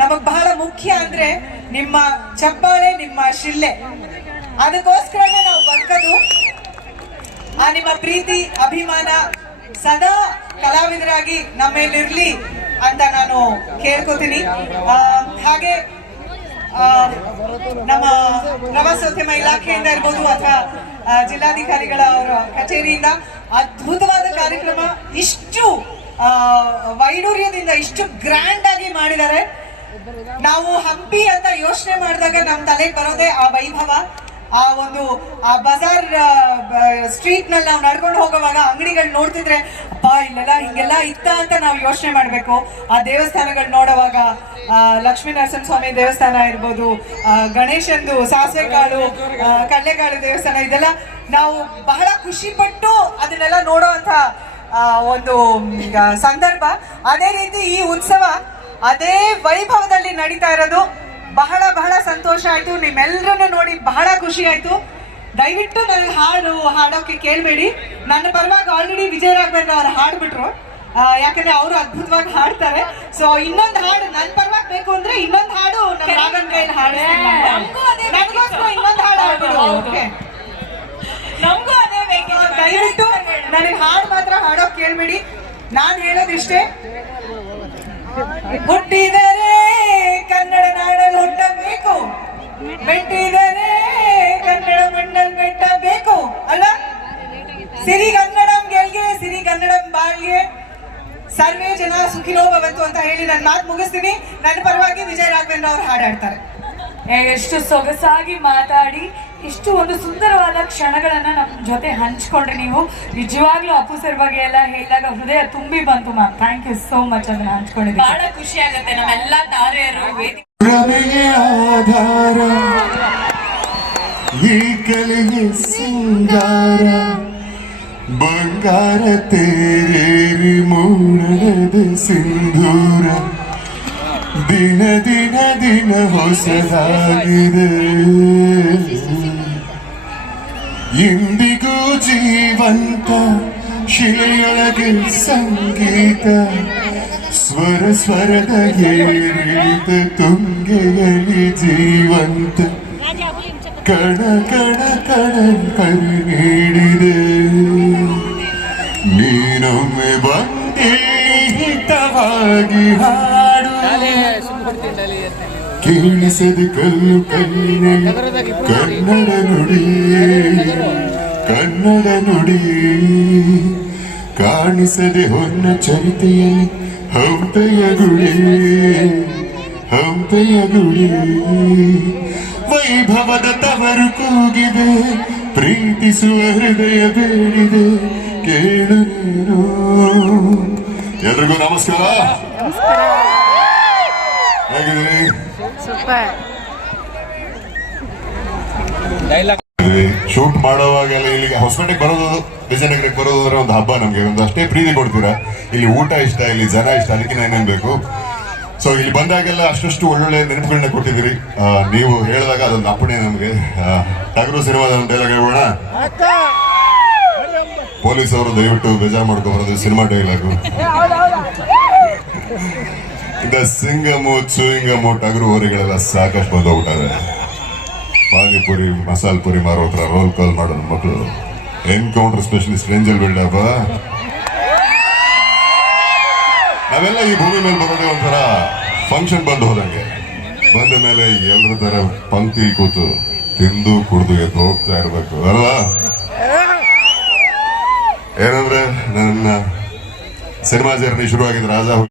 ನಮಗ್ ಬಹಳ ಮುಖ್ಯ ಅಂದ್ರೆ ನಿಮ್ಮ ಚಪ್ಪಾಳೆ, ನಿಮ್ಮ ಶಿಲ್ಲೆ. ಅದಕ್ಕೋಸ್ಕರನೇ ನಾವು ಬದುಕೋದು. ಆ ನಿಮ್ಮ ಪ್ರೀತಿ ಅಭಿಮಾನ ಸದಾ ಕಲಾವಿದರಾಗಿ ನಮ್ಮೇಲಿರ್ಲಿ ಅಂತ ನಾನು ಕೇಳ್ಕೊತೀನಿ. ಹಾಗೆ ನಮ್ಮ ಪ್ರವಾಸೋದ್ಯಮ ಇಲಾಖೆಯಿಂದ ಇರ್ಬೋದು ಅಥವಾ ಜಿಲ್ಲಾಧಿಕಾರಿಗಳ ಅವರ ಕಚೇರಿಯಿಂದ ಅದ್ಭುತವಾದ ಕಾರ್ಯಕ್ರಮ, ಇಷ್ಟು ವೈಡೂರ್ಯದಿಂದ ಇಷ್ಟು ಗ್ರ್ಯಾಂಡ್ ಆಗಿ ಮಾಡಿದ್ದಾರೆ. ನಾವು ಹಂಪಿ ಅಂತ ಯೋಚನೆ ಮಾಡಿದಾಗ ನಮ್ಮ ತಲೆಗೆ ಬರೋದೇ ಆ ವೈಭವ. ಆ ಬಜಾರ್ ಸ್ಟ್ರೀಟ್ ನಲ್ಲಿ ನಾವು ನಡ್ಕೊಂಡು ಹೋಗುವಾಗ ಅಂಗಡಿಗಳು ನೋಡ್ತಿದ್ರೆ ಅಪ್ಪ ಇಲ್ಲೆಲ್ಲ ಹಿಂಗೆಲ್ಲ ಇತ್ತ ಅಂತ ನಾವು ಯೋಚನೆ ಮಾಡ್ಬೇಕು. ಆ ದೇವಸ್ಥಾನಗಳು ನೋಡುವಾಗ ಲಕ್ಷ್ಮೀ ನರಸಿಂಹಸ್ವಾಮಿ ದೇವಸ್ಥಾನ ಇರ್ಬೋದು, ಗಣೇಶಂದು ಸಾಸಿವೆ ಕಾಳು ಕಡಲೆಕಾಳು ದೇವಸ್ಥಾನ, ಇದೆಲ್ಲ ನಾವು ಬಹಳ ಖುಷಿ ಪಟ್ಟು ಅದನ್ನೆಲ್ಲ ನೋಡುವಂತ ಒಂದು ಸಂದರ್ಭ. ಅದೇ ರೀತಿ ಈ ಉತ್ಸವ ಅದೇ ವೈಭವದಲ್ಲಿ ನಡೀತಾ ಇರೋದು ಬಹಳ ಬಹಳ ಸಂತೋಷ ಆಯ್ತು. ನಿಮ್ಮೆಲ್ಲರನ್ನು ನೋಡಿ ಬಹಳ ಖುಷಿ ಆಯ್ತು. ದಯವಿಟ್ಟು ನನಗೆ ಹಾಡೋಕೆ ಕೇಳಬೇಡಿ. ನನ್ನ ಪರವಾಗಿ ಆಲ್ರೆಡಿ ವಿಜಯ ರಾಘವೇಂದ್ರ ಅವರು ಹಾಡ್ಬಿಟ್ರು. ಯಾಕಂದ್ರೆ ಅವರು ಅದ್ಭುತವಾಗಿ ಹಾಡ್ತಾರೆ. ಸೊ ಇನ್ನೊಂದು ಹಾಡು ನನ್ನ ಪರವಾಗಿ ಬೇಕು ಅಂದ್ರೆ ಇನ್ನೊಂದು ಹಾಡು ನಮ್ಮ ರಾಘವನ್ ಕೈಯಲ್ಲಿ ನನಗೋಸ್ಕರ ಇನ್ನೊಂದು ಹಾಡು ಹಾಡ್ಬಿಡು. ನಮಗೂ ಅದೇ ಬೇಕು. ದಯವಿಟ್ಟು ನನಗೆ ಹಾಡು ಮಾತ್ರ ಹಾಡೋಕೆ ಕೇಳಬೇಡಿ. ನಾನು ಹೇಳೋದಿಷ್ಟೇ, ಹುಟ್ಟಿದರೆ ಕನ್ನಡ ನಾಡಲ್ಲಿ ಹುಟ್ಟಬೇಕು, ಮೆಟ್ಟಿದರೆ ಕನ್ನಡ ಮಣ್ಣಲ್ಲಿ ಮೆಟ್ಟಬೇಕು ಅಲ್ಲ. ಸಿರಿಗನ್ನಡಂ ಗೆಲ್ಗೆ, ಸಿರಿಗನ್ನಡಂ ಬಾಳ್ಗೆ, ಸರ್ವೇ ಜನ ಸುಖಿನೋ ಭವಂತು ಅಂತ ಹೇಳಿ ನನ್ನ ಮಾತು ಮುಗಿಸ್ತೀನಿ. ನನ್ನ ಪರವಾಗಿ ವಿಜಯ ರಾಘವೇಂದ್ರ ಅವರು ಹಾಡಾಡ್ತಾರೆ. ಎಷ್ಟು ಸೊಗಸಾಗಿ ಮಾತಾಡಿ ಇಷ್ಟು ಒಂದು ಸುಂದರವಾದ ಕ್ಷಣಗಳನ್ನ ನಮ್ಮ ಜೊತೆ ಹಂಚ್ಕೊಂಡ್ರೆ ನೀವು. ನಿಜವಾಗ್ಲೂ ಅಪ್ಪು ಸರ್ ಬಗ್ಗೆ ಎಲ್ಲ ಹೇಳಿದಾಗ ಹೃದಯ ತುಂಬಿ ಬಂತು ma'am. Thank you so much. ಅದನ್ನ ಹಂಚ್ಕೊಂಡಿದ್ದೀವಿ. ಬಹಳ ಖುಷಿ ಆಗುತ್ತೆ. ನಮ್ಮೆಲ್ಲ ತಾರೆಯರು ಆಧಾರ ಈ ಕಲೆಗೆ ಸಿಂಗಾರ, ಬಂಗಾರ ತೇರೇರಿ ಮೂಡದ ಸಿಂಧೂರ, ದಿನ ದಿನ ದಿನ ಹೊಸದಾಗಿದೆ. ಇಂದಿಗೂ ಜೀವಂತ ಶಿಲೆಯೊಳಗೆ ಸಂಗೀತ, ಸ್ವರ ಸ್ವರದ ಏರಿಳಿತ ತುಂಗೆಯಲ್ಲಿ ಜೀವಂತ, ಕಣ ಕಣ ಕಣ ಕರು ನೀಡಿದೆ. ನೀನೊಮ್ಮೆ ಬಂದೇ ಹಿತವಾಗಿ ಹಾಡು, ಕೇಳಿಸದೆ ಕಲ್ಲು ಕಲ್ಲಿನಲ್ಲಿ ಕನ್ನಡ ನುಡಿ, ಕನ್ನಡ ನುಡಿ ಕಾಣಿಸದೆ ಹೊನ್ನ ಚರಿತೆಯಲ್ಲಿ ಹಂಪೆಯ ಗುಡಿ, ಹಂಪೆಯ ಗುಡಿ. ವೈಭವದ ತವರು ಕೂಗಿದೆ, ಪ್ರೀತಿಸುವ ಹೃದಯ ಬೇಡಿದೆ, ಕೇಳು ನೀನು. ಎಲ್ರಿಗೂ ನಮಸ್ಕಾರ. ಹೇಗಿದ್ದೀರಿ? ಶೂಟ್ ಮಾಡೋವಾಗೆಲ್ಲ ಇಲ್ಲಿಗೆ ಹೊಸಪೇಟೆಗೆ ಬರೋದು, ವಿಜಯನಗರಕ್ಕೆ ಬರೋದು ಅಂದ್ರೆ ಒಂದು ಹಬ್ಬ. ನಮ್ಗೆ ಒಂದು ಅಷ್ಟೇ ಪ್ರೀತಿ ಕೊಡ್ತೀರಾ. ಇಲ್ಲಿ ಊಟ ಇಷ್ಟ, ಇಲ್ಲಿ ಜನ ಇಷ್ಟ, ಅದಕ್ಕೆ ಏನೇನ್ ಬೇಕು. ಸೊ ಇಲ್ಲಿ ಬಂದಾಗೆಲ್ಲ ಅಷ್ಟು ಒಳ್ಳೊಳ್ಳೆ ನೆನಪುಗಳನ್ನ ಕೊಟ್ಟಿದ್ದೀರಿ. ನೀವು ಹೇಳಿದಾಗ ಅದೊಂದು ಅಪ್ಪಣೆ ನಮ್ಗೆ. ಟಗರು ಸಿನಿಮಾದ ಒಂದು ಡೈಲಾಗ್ ಹೇಳೋಣ. ಪೊಲೀಸ್ ಅವರು ದಯವಿಟ್ಟು ಬೇಜಾರು ಮಾಡ್ಕೊಬಾರದು, ಸಿನಿಮಾ ಡೈಲಾಗು. ಇಂದ ಸಿಂಗಮು ಚೂಯಿಂಗಮು ಟಗರು ಹೋರಿಗಳೆಲ್ಲ ಸಾಕಷ್ಟು ಬಂದೋಗ್ಬಿಟ್ಟಾರೆ. ಪಾನಿಪುರಿ ಮಸಾಲ ಪುರಿ ಮಾರೋ ಹತ್ರ ರೋಲ್ ಕಾಲ್ ಮಾಡೋದು ಮಕ್ಕಳು. ಎನ್ಕೌಂಟರ್ ಸ್ಪೆಷಲಿಸ್ಟ್ ರೇಂಜಲ್ ಬಿಲ್ಡಪ್ಪ. ನಾವೆಲ್ಲ ಈ ಭೂಮಿ ಮೇಲೆ ಬರೋದೇ ಒಂಥರ ಫಂಕ್ಷನ್ ಬಂದು ಹೋದಂಗೆ. ಬಂದ ಮೇಲೆ ಎಲ್ಲರ ತರ ಪಂಕ್ತಿ ಕೂತು ತಿಂದು ಕುಡಿದು ಎದ್ದು ಹೋಗ್ತಾ ಇರ್ಬೇಕು ಅಲ್ವಾ? ಏನಂದ್ರೆ ನನ್ನ ಸಿನಿಮಾ ಜರ್ನಿ ಶುರುವಾಗಿದ್ದು ರಾಜ